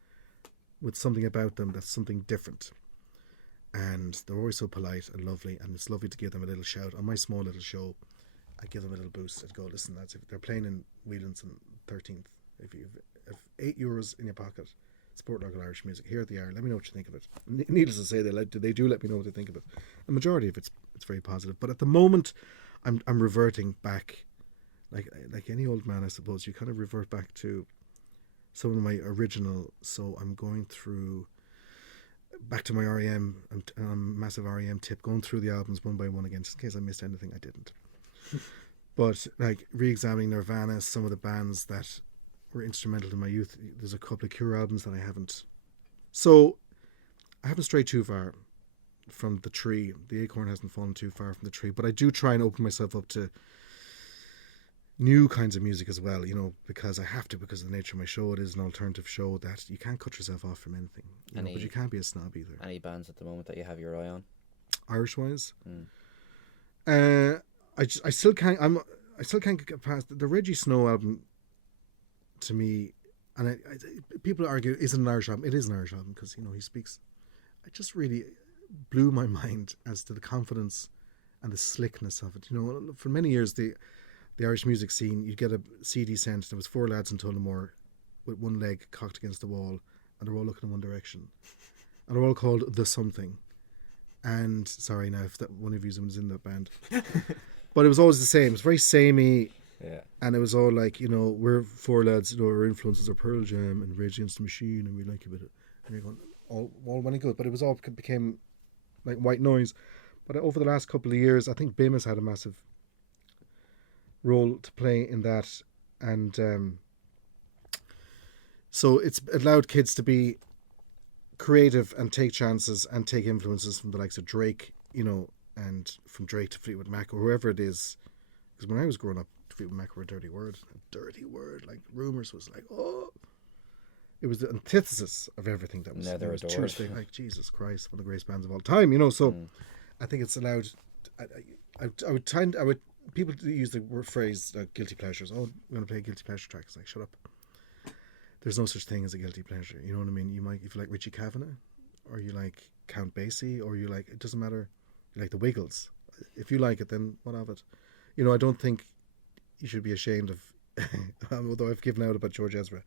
with something about them that's something different, and they're always so polite and lovely, and it's lovely to give them a little shout on my small little show. I give them a little boost. I'd go, listen, lads, if they're playing in Whelan's on 13th, if you have €8 in your pocket, support local Irish music. Here they are. Let me know what you think of it. Needless to say, they do let me know what they think of it. The majority of it's very positive, but at the moment, I'm reverting back. Like any old man, I suppose, you kind of revert back to some of my original. So I'm going back to my REM. I'm a massive REM tip, going through the albums one by one again, just in case I missed anything. I didn't. But like re-examining Nirvana, some of the bands that were instrumental in my youth. There's a couple of Cure albums that I haven't. So I haven't strayed too far from the tree. The acorn hasn't fallen too far from the tree. But I do try and open myself up to new kinds of music as well, because I have to, because of the nature of my show. It is an alternative show that you can't cut yourself off from anything, but you can't be a snob either. Any bands at the moment that you have your eye on, Irish wise? I still can't get past the Reggie Snow album. To me, and people argue, is it an Irish album? It is an Irish album because he speaks. It just really blew my mind as to the confidence and the slickness of it. For many years the Irish music scene, you'd get a CD sent. There was 4 lads in Tullamore with one leg cocked against the wall, and they're all looking in one direction, and they're all called The Something. And sorry now if that one of you was in that band, but it was always the same. It's very samey, and it was all like, we're 4 lads. Our influences are Pearl Jam and Rage Against the Machine, and we like a bit of. And you're going all well and good, but it was all became like white noise. But over the last couple of years, I think BIM has had a massive role to play in that, and so it's allowed kids to be creative and take chances and take influences from the likes of Drake, and from Drake to Fleetwood Mac or whoever it is. Because when I was growing up, Fleetwood Mac were a dirty word. Like Rumours was like, it was the antithesis of everything that was. Now they're adored. Tuesday, like Jesus Christ, one of the greatest bands of all time. So I think it's allowed. I would people use the word phrase guilty pleasures. Oh, we're going to play a guilty pleasure track. It's like, shut up. There's no such thing as a guilty pleasure. You know what I mean? You might, if you like Richie Kavanagh, or you like Count Basie, or you like, it doesn't matter, you like the Wiggles. If you like it, then what of it? I don't think you should be ashamed of, although I've given out about George Ezra.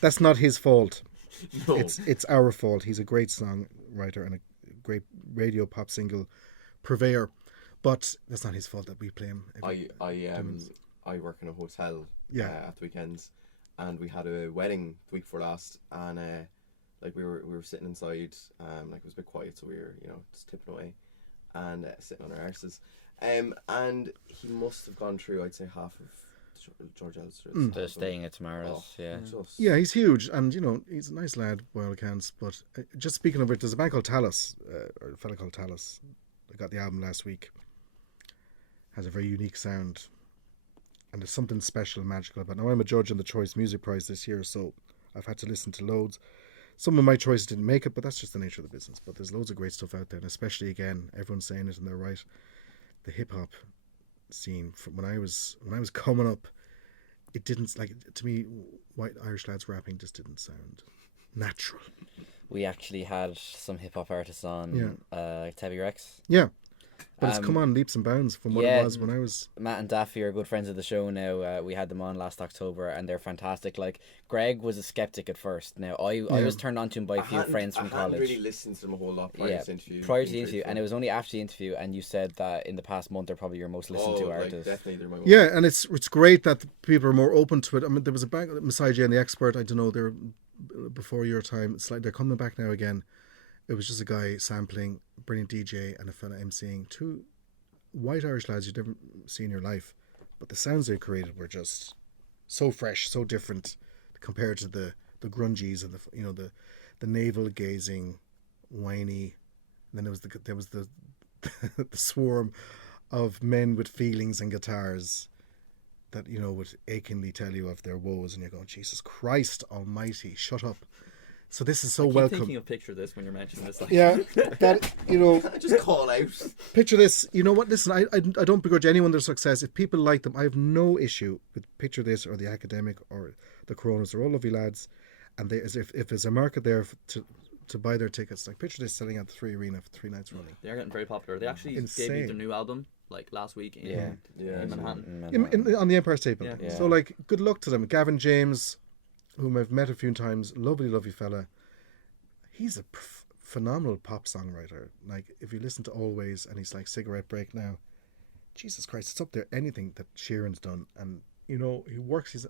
That's not his fault. No. It's our fault. He's a great songwriter and a great radio pop single purveyor. But that's not his fault that we play him. I work in a hotel at the weekends, and we had a wedding the week before last, and we were sitting inside, it was a bit quiet, so we were just tipping away, and sitting on our arses, and he must have gone through, I'd say, half of George Elster's. The Staying at Tomorrow's, Yeah, he's huge, and he's a nice lad by all accounts. But just speaking of it, there's a band called Tallis, or a fella called Tallis. I got the album last week. Has a very unique sound, and there's something special and magical about it. Now I'm a judge on the Choice Music Prize this year, so I've had to listen to loads. Some of my choices didn't make it, but that's just the nature of the business. But there's loads of great stuff out there, and especially, again, everyone's saying it and they're right. The hip hop scene from when I was coming up, it didn't, like, to me, white Irish lads rapping just didn't sound natural. We actually had some hip hop artists on Tevi Rex. Yeah. But it's come on leaps and bounds from what it was when I was... Matt and Daffy are good friends of the show now. We had them on last October and they're fantastic. Like, Greg was a skeptic at first. Now, I was turned on to him by a few friends from college. I hadn't really listened to them a whole lot prior to the interview. Prior to the interview, and it was only after the interview, and you said that in the past month they're probably your most listened to artist. Definitely they're my most. Yeah, and it's great that people are more open to it. I mean, there was a band, Messiah and the Expert, I don't know, they're before your time. It's like they're coming back now again. It was just a guy sampling, brilliant DJ, and a fella emceeing. Two white Irish lads you'd never seen in your life, but the sounds they created were just so fresh, so different compared to the grungies and the navel gazing, whiny. And then there was the the swarm of men with feelings and guitars that would achingly tell you of their woes, and you're going, Jesus Christ Almighty, shut up. So this is so welcome. Thinking of picture this when you're mentioning this. Like. Yeah, that just call out. Picture this. You know what? Listen, I don't begrudge anyone their success. If people like them, I have no issue with Picture This or the Academic or the Coronas. They're all lovely lads, and they if there's a market there to buy their tickets, like Picture This selling out the 3 Arena for 3 nights running. They're getting very popular. They actually debuted their new album like last week in Manhattan. On the Empire State Building. Yeah. So like, good luck to them. Gavin James, whom I've met a few times, lovely fella. He's a phenomenal pop songwriter. Like, if you listen to Always, and he's like Cigarette Break now, Jesus Christ, it's up there. Anything that Sheeran's done, and he works. If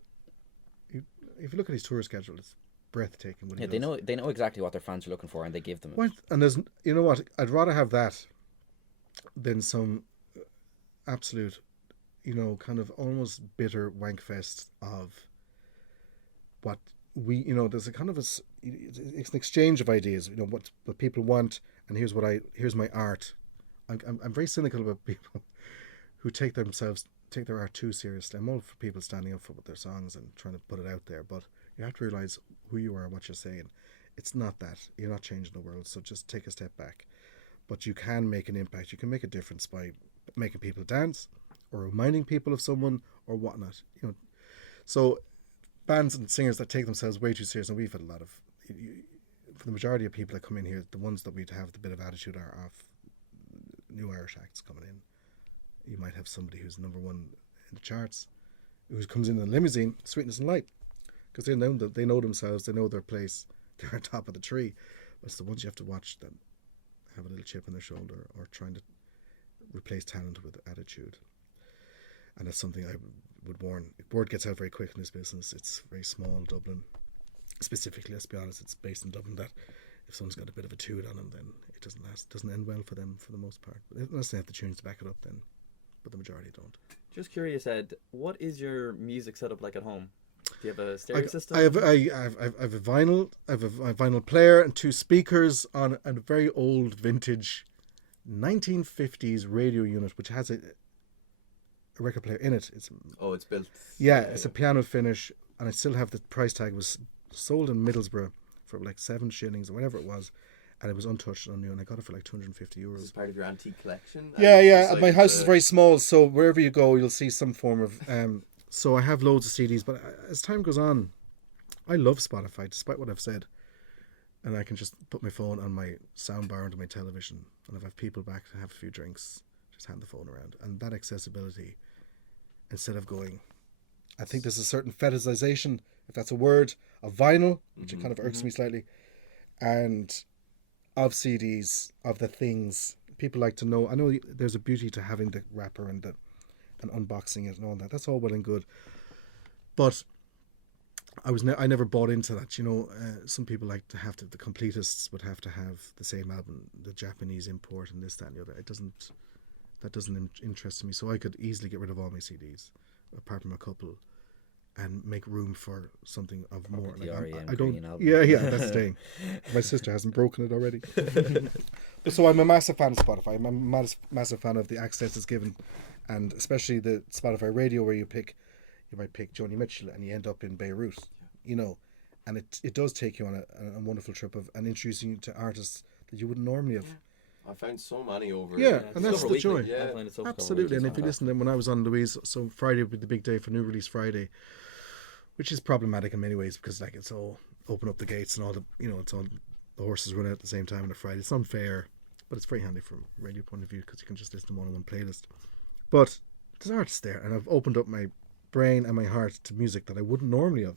you look at his tour schedule, it's breathtaking. What he does. They know exactly what their fans are looking for, and they give them it. Well, and there's, you know what? I'd rather have that than some absolute, kind of almost bitter wankfest of what there's a kind of it's an exchange of ideas. What people want, and here's my art. I'm very cynical about people who take their art too seriously. I'm all for people standing up for their songs and trying to put it out there, but you have to realize who you are and what you're saying. It's not that you're not changing the world, so just take a step back. But you can make an impact. You can make a difference by making people dance, or reminding people of someone, or whatnot. So bands and singers that take themselves way too serious, and we've had a lot of, for the majority of people that come in here, the ones that we'd have the bit of attitude are off new Irish acts coming in. You might have somebody who's number one in the charts, who comes in a limousine, Sweetness and Light, because they know themselves, they know their place, they're on top of the tree. But it's the ones you have to watch that have a little chip on their shoulder, or trying to replace talent with attitude. And that's something I would warn. Word gets out very quick in this business. It's very small, Dublin. Specifically, let's be honest, it's based in Dublin, that if someone's got a bit of a toot on them, then it doesn't end well for them for the most part. But unless they have the tunes to back it up, then, but the majority don't. Just curious, Ed, what is your music setup like at home? Do you have a stereo system? I have a vinyl. I have a vinyl player and 2 speakers on a very old vintage 1950s radio unit, which has a record player in it. It's built. Yeah, it's a piano finish, and I still have the price tag. It was sold in Middlesbrough for like 7 shillings or whatever it was, and it was untouched and new, and I got it for like €250. This is part of your antique collection. Yeah. My house is very small, so wherever you go, you'll see some form of. So I have loads of CDs, but as time goes on, I love Spotify, despite what I've said. And I can just put my phone on my soundbar onto my television, and if I have people back to have a few drinks, just hand the phone around. And that accessibility, instead of going, I think there's a certain fetishization, if that's a word, of vinyl, which it kind of irks me slightly, and of CDs, of the things. People like to know. I know there's a beauty to having the wrapper and unboxing it and all that. That's all well and good. But I never bought into that. Some people like to have the completists would have to have the same album, the Japanese import and this, that, and the other. That doesn't interest me. So I could easily get rid of all my CDs, apart from a couple, and make room for something of more. Like, I don't. Yeah, that's staying. My sister hasn't broken it already. So I'm a massive fan of Spotify. I'm a massive fan of the access it's given, and especially the Spotify Radio, where you pick you might pick Joni Mitchell and you end up in Beirut, you know, and it does take you on a wonderful trip of and introducing you to artists that you wouldn't normally have. I found so many over. Yeah, and that's Discover the joy. Weekly. Yeah. I find it's Absolutely, and if you fantastic. listen to them, when I was on Louise, so Friday would be the big day for New Release Friday, which is problematic in many ways because like it's all open up the gates and all the it's all the horses run out at the same time on a Friday. It's unfair, but it's very handy from a radio point of view because you can just listen to them all in one playlist. But there's artists there, and I've opened up my brain and my heart to music that I wouldn't normally have.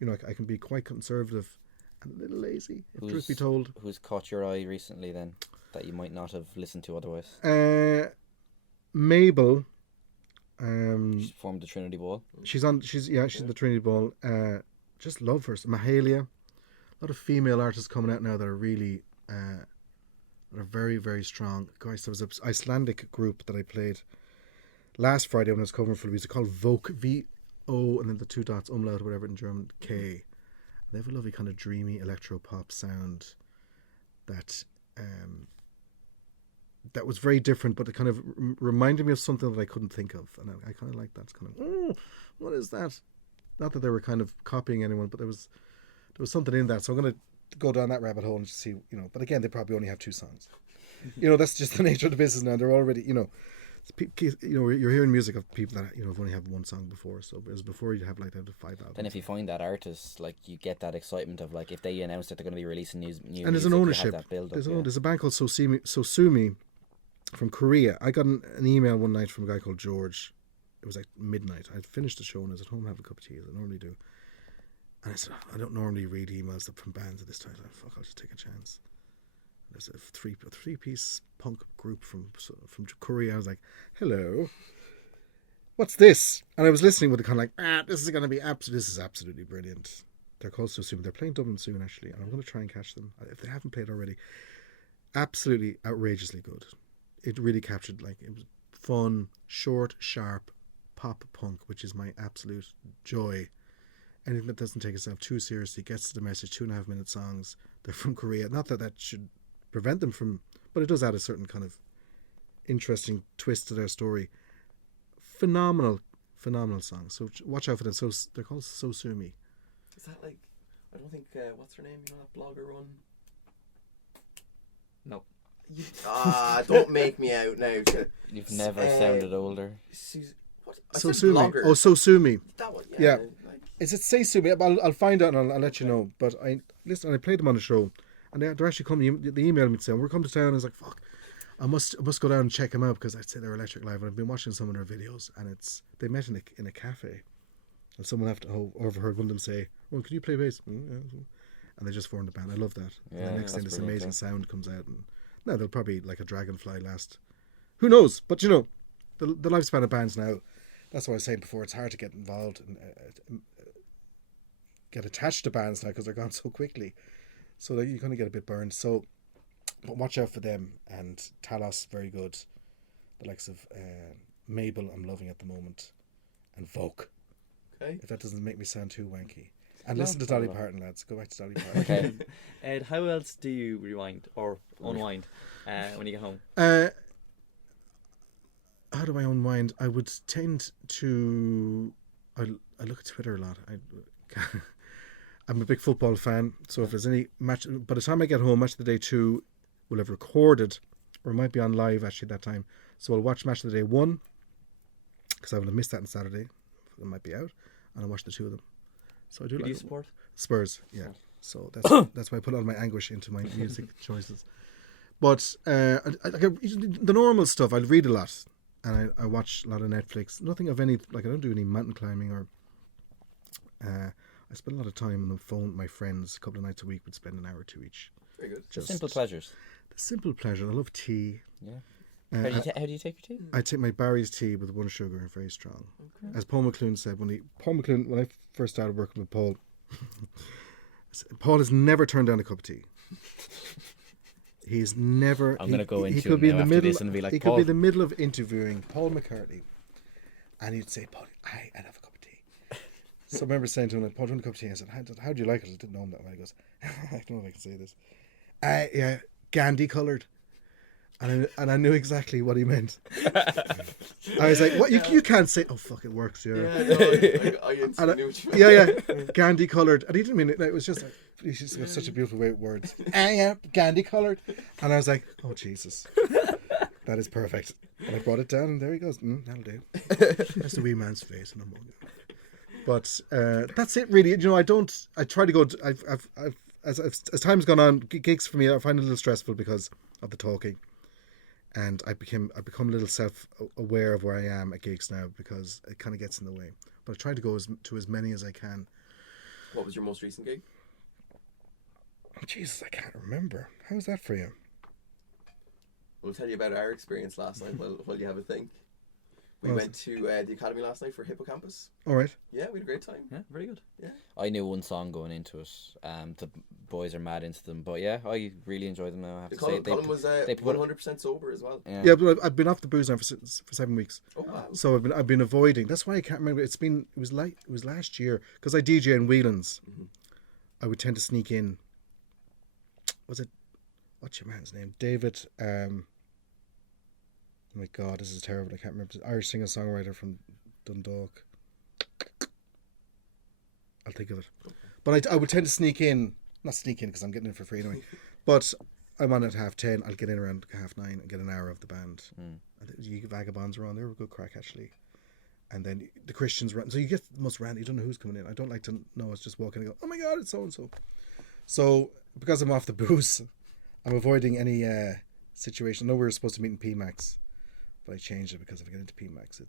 You know, I can be quite conservative and a little lazy, if truth be told. Who's caught your eye recently then that you might not have listened to otherwise? Mabel. She's formed the Trinity Ball. She's in the Trinity Ball. Just love her. Mahalia. A lot of female artists coming out now that are really that are very, very strong. Guys, there was an Icelandic group that I played last Friday when I was covering for Louisa called Voke, V-O, and then the 2 dots, umlaut, or whatever in German, K. They have a lovely kind of dreamy electro-pop sound that that was very different, but it kind of reminded me of something that I couldn't think of. And I kind of like that. It's kind of, what is that? Not that they were kind of copying anyone, but there was something in that. So I'm going to go down that rabbit hole and just see, but again, they probably only have 2 songs. That's just the nature of the business now. They're already, you're hearing music of people that, have only had 1 song before. So whereas before you'd have like they had 5 albums. Then if you find that artist, like you get that excitement of like if they announce that they're going to be releasing new and there's music, an ownership. you have that build-up, There's a band called Sosumi from Korea. I got an email one night from a guy called George. It was like midnight. I'd finished the show and I was at home having a cup of tea as I normally do. And I said, I don't normally read emails from bands at this time. I thought, I'll just take a chance. There's a three-piece punk group from Korea. I was like, hello, what's this? And I was listening with the kind of like, this is absolutely brilliant. They're called Sosumi. They're playing Dublin soon, actually, and I'm going to try and catch them if they haven't played already. Absolutely outrageously good. It really captured, it was fun, short, sharp pop punk, which is my absolute joy. Anything that doesn't take itself too seriously, gets to the message, 2.5-minute songs. They're from Korea. Not that should prevent them from, but it does add a certain kind of interesting twist to their story. Phenomenal songs. So watch out for them. So they're called Sosumi. Is that like, I don't think, what's her name? That blogger one? No. Don't make me out now. You've never sounded older. What? Sosumi. Oh, Sosumi. That one, Yeah. Is it Seisumi? I'll find out and I'll let you know. But I played them on the show, and they're actually coming. They emailed me to say, we're coming to town. And I was like, fuck, I must go down and check them out because I'd say they're Electric Live, and I've been watching some of their videos, and they met in a cafe, and someone overheard one of them say, "Well, could you play bass?" And they just formed a band. I love that. Yeah, and the next thing, that's this brilliant, amazing yeah. sound comes out, and now they'll probably like a Dragonfly last. Who knows? But the lifespan of bands now. That's what I was saying before. It's hard to get involved and get attached to bands now because they're gone so quickly. So you kind of get a bit burned. So, but watch out for them. And Talos, very good. The likes of Mabel, I'm loving at the moment. And Vogue. Okay. If that doesn't make me sound too wanky. And listen to Dolly Parton, lads. Go back to Dolly Parton. Okay. Ed, how else do you rewind or unwind when you get home? How do I unwind? I would tend to... I look at Twitter a lot. I'm a big football fan, so if there's any match... By the time I get home, Match of the Day 2 will have recorded, or it might be on live actually that time. So I'll watch Match of the Day 1, because I will have missed that on Saturday. It might be out. And I'll watch the 2 of them. So I do. Who like do you support? Spurs, yeah. So that's why I put all my anguish into my music choices. But the normal stuff, I'll read a lot. And I watch a lot of Netflix. Nothing of any, I don't do any mountain climbing or... I spend a lot of time on the phone with my friends. A couple of nights a week, would spend an hour or 2 each. Very good. Just simple pleasures. The simple pleasure. I love tea. Yeah. How do you take your tea? I take my Barry's tea with 1 sugar and very strong. Okay. As Paul McClune said, when I first started working with Paul, Paul has never turned down a cup of tea. He's never. I'm going to go into he could be in the middle. And be like, he Paul. could be in the middle of interviewing Paul McCartney, and he'd say, "Paul, I'd have a cup of tea." So I remember saying to him, like, "Paul, do you want a cup of tea?" I said, "How do you like it?" I didn't know him that well. He goes, "I don't know if I can say this." Yeah, Gandhi coloured. And I knew exactly what he meant. I was like, "What? You can't say? Oh, fuck, it works, yeah." Yeah, no, I instantly knew what you meant. Yeah. Candy coloured, and he didn't mean it. It was just like, he's just got such a beautiful way with words. Yeah, candy coloured, and I was like, "Oh Jesus, that is perfect." And I brought it down, and there he goes. That'll do. That's the wee man's face, and I'm all. But that's it, really. I try to go. As time's gone on, gigs for me, I find it a little stressful because of the talking. And I become a little self-aware of where I am at gigs now because it kind of gets in the way. But I try to go to as many as I can. What was your most recent gig? Oh, Jesus, I can't remember. How was that for you? We'll tell you about our experience last night while you have a think. We went to the Academy last night for Hippocampus. All right. Yeah, we had a great time. Yeah, very good. Yeah. I knew one song going into it. The boys are mad into them, but yeah, I really enjoy them now. I have to say, Colin was 100% sober as well. Yeah, but I've been off the booze now for 7 weeks. Oh wow. So I've been avoiding. That's why I can't remember. It was last year because I DJ in Whelan's. Mm-hmm. I would tend to sneak in. Was it? What's your man's name? David. Oh my God, this is terrible. I can't remember. Irish singer-songwriter from Dundalk. I'll think of it. Okay. But I would tend to sneak in. Not sneak in because I'm getting in for free anyway. But I'm on at 10:30. I'll get in around 9:30 and get an hour of the band. I think the Vagabonds are on. They were a good crack actually. And then the Christians run. So you get the most random. You don't know who's coming in. I don't like to know. It's just walking and go, oh my God, it's so and so. So because I'm off the booze, I'm avoiding any situation. I know we were supposed to meet in PMAX. But I changed it because if I get into PMAX,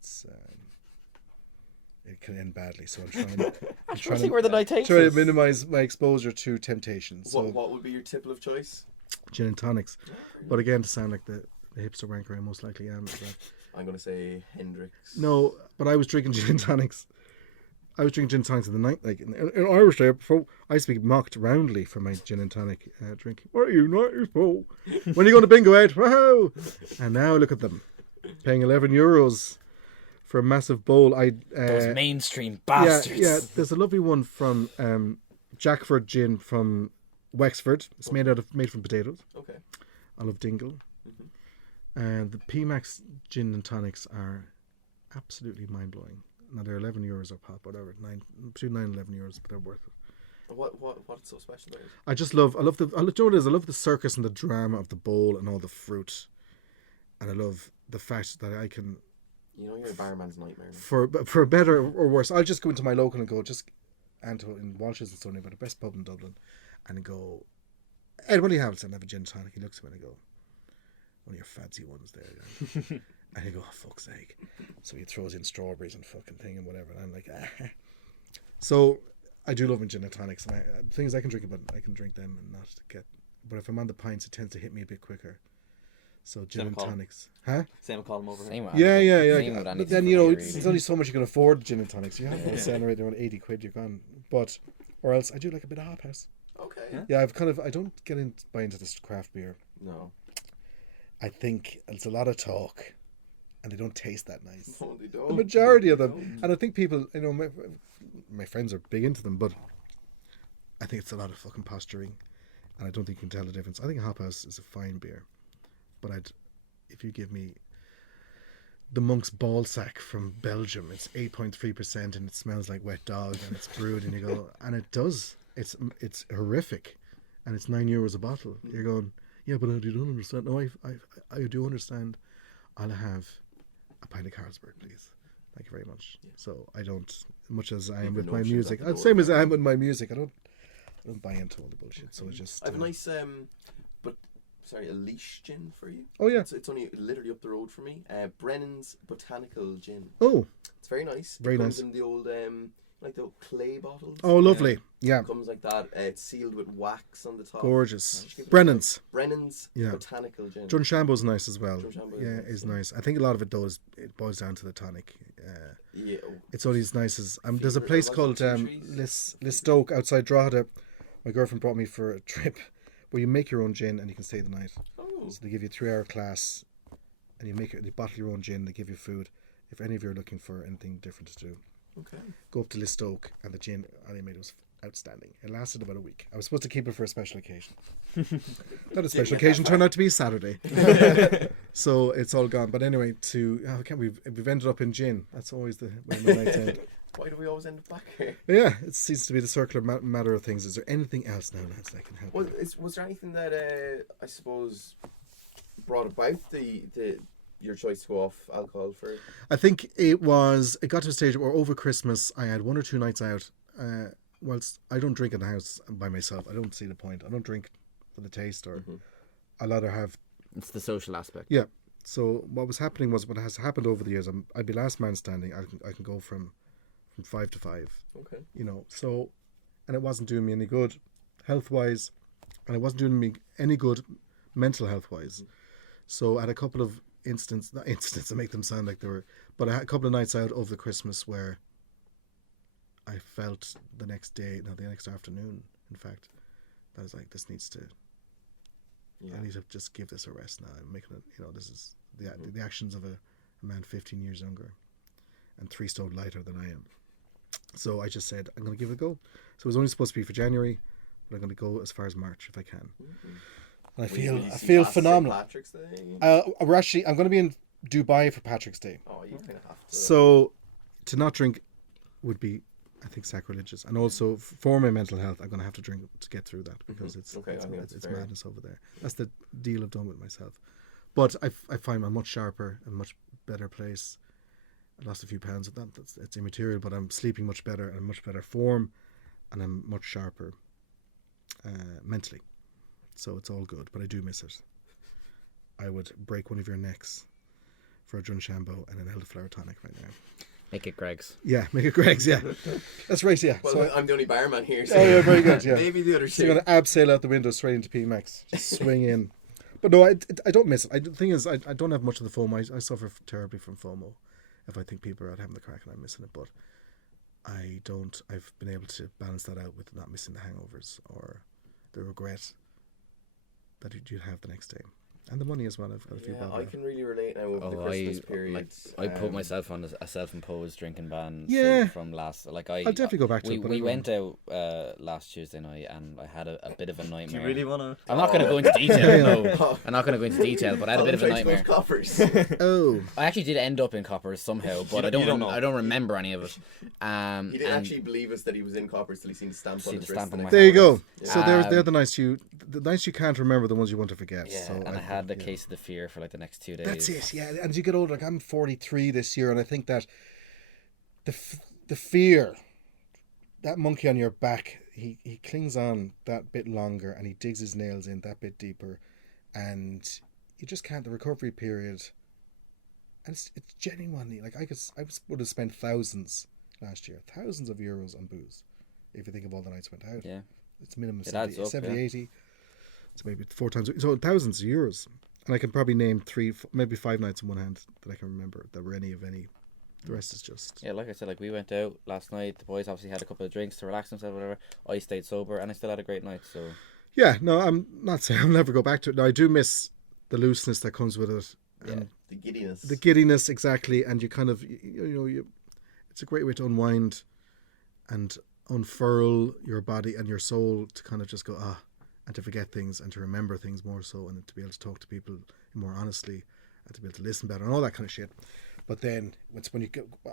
it can end badly. So I'm trying see where the night takes try to us. minimize my exposure to temptation. So What would be your tipple of choice? Gin and tonics. But again, to sound like the hipster wanker I most likely am. I'm going to say Hendrix. No, but I was drinking gin and tonics. I was drinking gin and tonics in the night, like in Irish there. Before I used to be mocked roundly for my gin and tonic drinking. What are you not for? When are you going to bingo out? Wow! And now look at them. Paying €11 for a massive bowl. Those mainstream bastards. Yeah. There's a lovely one from Jackford gin from Wexford. It's made from potatoes. Okay. I love Dingle. And the PMAX gin and tonics are absolutely mind blowing. Now they're €11 a pop, whatever, between €9 and €11, but they're worth it. What's so special about it? I love the. You know what it is? I love the circus and the drama of the bowl and all the fruit, and I love the fact that I can. You know, you're a barman's nightmare. For better or worse, I'll just go into my local and go in Walsh's and Sunday, but the best pub in Dublin, and go, Ed, what do you have? And have a gin and tonic. He looks at me and I go, one of your fancy ones there. Yeah. And he go, oh, fuck's sake. So he throws in strawberries and fucking thing and whatever. And I'm like, ah. So I do love gin and tonics. And the thing is, I can drink them and not get. But if I'm on the pints, it tends to hit me a bit quicker. So gin and tonics, huh? Same with Colin over here. Yeah. But then there's only so much you can afford gin and tonics. You have to generate around 80 quid. You're gone. But or else I do like a bit of hop house. Okay. Yeah, I don't buy into this craft beer. No. I think it's a lot of talk, and they don't taste that nice. No, they don't. The majority of them, and I think people, my friends are big into them, but I think it's a lot of fucking posturing, and I don't think you can tell the difference. I think Hop House is a fine beer. But if you give me the Monk's Ballsack from Belgium, it's 8.3% and it smells like wet dog and it's brewed and you go, and it does. It's horrific, and it's €9 a bottle. You're going, yeah, but I don't understand. No, I do understand. I'll have a pint of Carlsberg, please. Thank you very much. Yeah. So I don't, much as I am with my music, same as I am with my music. I don't buy into all the bullshit. So it's just. I have a nice a leash gin for you. Oh yeah, it's only literally up the road for me. Brennan's Botanical Gin. Oh, it's very nice. Very comes nice. In the old like the clay bottles. Oh, lovely. Yeah. It comes like that. It's sealed with wax on the top. Gorgeous. Brennan's Botanical Gin. Drunshambo's nice as well. Drunshambo is nice. I think a lot of it it boils down to the tonic. Yeah. It's only as nice as there's a place called Listoke outside Drogheda. My girlfriend brought me for a trip where you make your own gin and you can stay the night. Oh. So they give you a 3-hour class and you bottle your own gin, they give you food. If any of you are looking for anything different to do, okay, go up to Listoke, and the gin Ali made was outstanding. It lasted about a week. I was supposed to keep it for a special occasion. Not a special occasion, turned out to be Saturday. So it's all gone. But anyway, we've ended up in gin. That's always the way my nights end. Why do we always end up back here? Yeah, it seems to be the circular matter of things. Is there anything else now, lads, that can help? Was there anything that I suppose brought about your choice to go off alcohol for? I think it got to a stage where over Christmas I had 1 or 2 nights out. Whilst I don't drink in the house by myself, I don't see the point. I don't drink for the taste, or I'd rather have. It's the social aspect. Yeah. So what was happening was what has happened over the years. I'd be last man standing. I can go from 5 to 5. Okay. So, and it wasn't doing me any good, health wise, and it wasn't doing me any good mental health wise. So I had a couple of not incidents to make them sound like they were, but I had a couple of nights out over the Christmas where I felt the next afternoon, in fact, that I was like, this needs to. I need to just give this a rest now. I'm making it. This is the actions of a man 15 years younger, and 3 stone lighter than I am. So I just said, I'm going to give it a go. So it was only supposed to be for January, but I'm going to go as far as March if I can. And I feel phenomenal. Patrick's Day? I'm going to be in Dubai for Patrick's Day. Oh, you kind of have to. So to not drink would be, I think, sacrilegious. And also for my mental health, I'm going to have to drink to get through that, because it's madness over there. That's the deal I've done with myself. But I find I'm much sharper and much better place. I lost a few pounds of that. It's immaterial, but I'm sleeping much better and much better form, and I'm much sharper mentally. So it's all good, but I do miss it. I would break one of your necks for a Drunshambo and an elderflower tonic right now. Make it Greg's. Yeah, make it Greg's, yeah. That's right, yeah. Well, so, I'm the only barman here, so oh, yeah, very good, yeah. Maybe the other So two. you're going to abseil out the window straight into PMX. Just swing in. But no, I don't miss it. The thing is, I don't have much of the FOMO. I suffer terribly from FOMO if I think people are out having the crack and I'm missing it. But I've been able to balance that out with not missing the hangovers or the regret that you'd have the next day. And the money as well. I've got a few bob I out. can really relate now with the Christmas period. I put myself on a self-imposed drinking ban. Yeah. From last. I'll definitely go back to it. We went out last Tuesday night, and I had a bit of a nightmare. Do you really want to? I'm not going to go into detail. No, I'm not going to go into detail. But I had a bit of a nightmare. Coppers. Oh. I actually did end up in Coppers somehow, but I don't remember any of it. He didn't actually believe us that he was in Coppers till he seen the stamp on his wrist. There you go. Yeah. So they're the nights you can't remember, the ones you want to forget. Yeah, so and I had a case of the fear for like the next 2 days. That's it, yeah. And as you get older, like I'm 43 this year, and I think that the fear, that monkey on your back, he clings on that bit longer, and he digs his nails in that bit deeper, and you just can't. The recovery period, and it's genuinely like I would have spent thousands last year, thousands of euros on booze, if you think of all the nights went out. Yeah, it's minimum it 70, adds up, 70 yeah. 80. It's maybe 4 times, so thousands of euros. And I can probably name 3, maybe 5 nights in one hand that I can remember that were any of any. The rest is just. Yeah, like I said, like we went out last night. The boys obviously had a couple of drinks to relax themselves, whatever. I stayed sober, and I still had a great night. So. Yeah, no, I'm not saying I'll never go back to it. No, I do miss the looseness that comes with it. The giddiness. The giddiness, exactly, and you kind of it's a great way to unwind, and unfurl your body and your soul to kind of just go and to forget things and to remember things more so, and to be able to talk to people more honestly and to be able to listen better and all that kind of shit. But then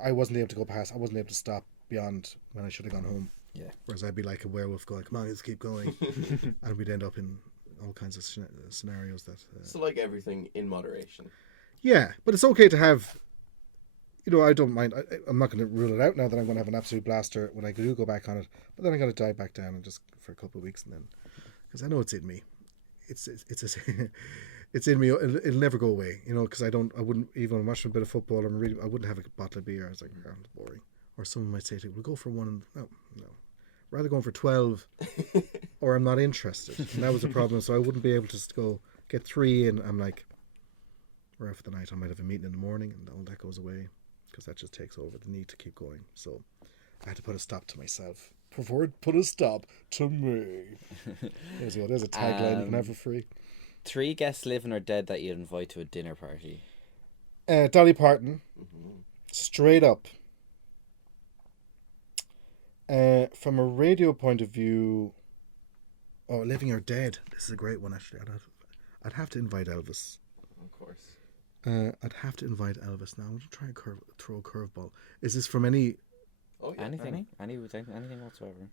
I wasn't able to go past. I wasn't able to stop beyond when I should have gone home. Yeah. Whereas I'd be like a werewolf going, "Come on, let's keep going," and we'd end up in all kinds of scenarios that. So like everything in moderation. Yeah, but it's okay to have. I don't mind. I'm not going to rule it out now that I'm going to have an absolute blaster when I do go back on it. But then I got to dive back down and just for a couple of weeks, and then because I know it's in me, it's in me. It'll never go away, because I wouldn't even when I'm watching a bit of football. I wouldn't have a bottle of beer. I was like, it's boring. Or someone might say, "We'll go for one." And no, rather going for 12, or I'm not interested. And that was the problem. So I wouldn't be able to just go get 3 in. I'm like, we're out for the night. I might have a meeting in the morning, and all that goes away. Because that just takes over the need to keep going. So I had to put a stop to myself. Put a stop to me. There's a tagline you can have for free. 3 guests living or dead that you'd invite to a dinner party. Dolly Parton. Mm-hmm. Straight up. From a radio point of view, living or dead. This is a great one, actually. I'd have to invite Elvis. Of course. I'd have to invite Elvis now. I'm going to try and throw a curveball. Is this from any... Oh, yeah. Anything whatsoever.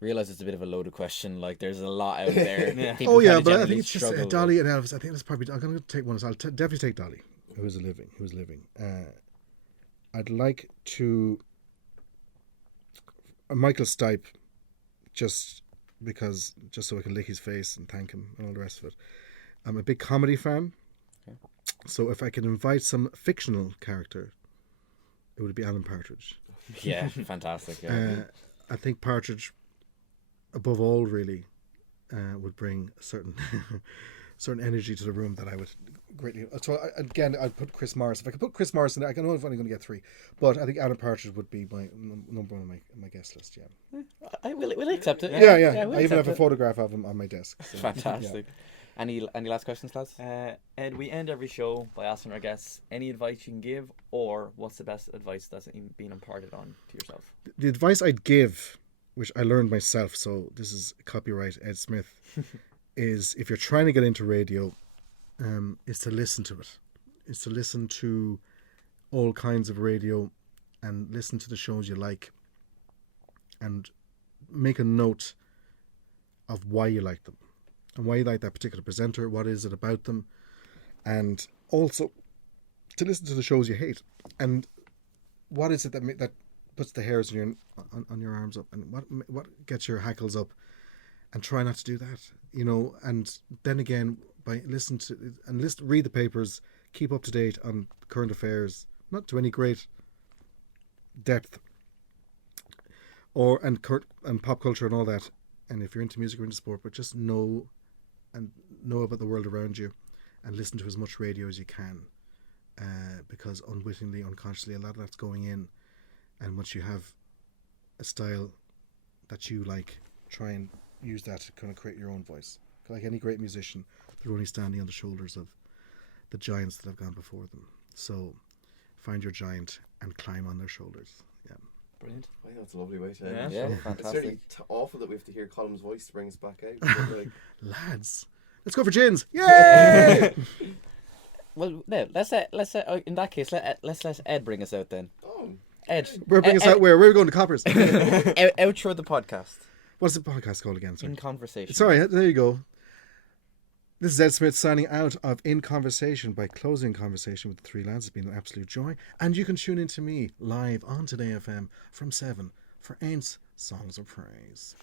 Realize it's a bit of a loaded question. Like, there's a lot out there. But I think it's just Dolly and Elvis. I think that's probably... I'm going to take one. I'll definitely take Dolly, who's living. I'd like to... Michael Stipe, just so I can lick his face and thank him and all the rest of it. I'm a big comedy fan. Okay. So if I could invite some fictional character, it would be Alan Partridge. Yeah, fantastic. Yeah. I think Partridge, above all, really, would bring a certain energy to the room that I would greatly... So I'd put Chris Morris. If I could put Chris Morris in there, I know I'm only going to get 3. But I think Alan Partridge would be my number one on my guest list, yeah. I will accept it. Yeah. I even have a photograph of him on my desk. So, fantastic. Yeah. Any last questions, lads? Ed, we end every show by asking our guests any advice you can give, or what's the best advice that's been imparted on to yourself? The advice I'd give, which I learned myself, so this is copyright Ed Smith, is if you're trying to get into radio, is to listen to it. Is to listen to all kinds of radio and listen to the shows you like and make a note of why you like them. And why you like that particular presenter, what is it about them, and also to listen to the shows you hate, and what is it that puts the hairs on your arms up, and what gets your hackles up, and try not to do that, and then again by read the papers, keep up to date on current affairs, not to any great depth, and pop culture and all that, and if you're into music or into sport, but just know about the world around you and listen to as much radio as you can, because unwittingly, unconsciously, a lot of that's going in, and once you have a style that you like, try and use that to kind of create your own voice. Like any great musician, they're only standing on the shoulders of the giants that have gone before them. So find your giant and climb on their shoulders. Yeah. Brilliant. I think that's a lovely way to end. Yeah, It's fantastic. certainly awful that we have to hear Colum's voice to bring us back out. But like... Lads, let's go for gins! Yay! Well, no, let's in that case, let's let Ed bring us out then. Oh. Ed, Bring us out where? Where are we going to Coppers? outro the podcast. What's the podcast called again? Sorry. In Conversation. Sorry, there you go. This is Ed Smith signing out of In Conversation by closing conversation with the 3 lads. It's been an absolute joy. And you can tune in to me live on Today FM from 7 for Aints Songs of Praise.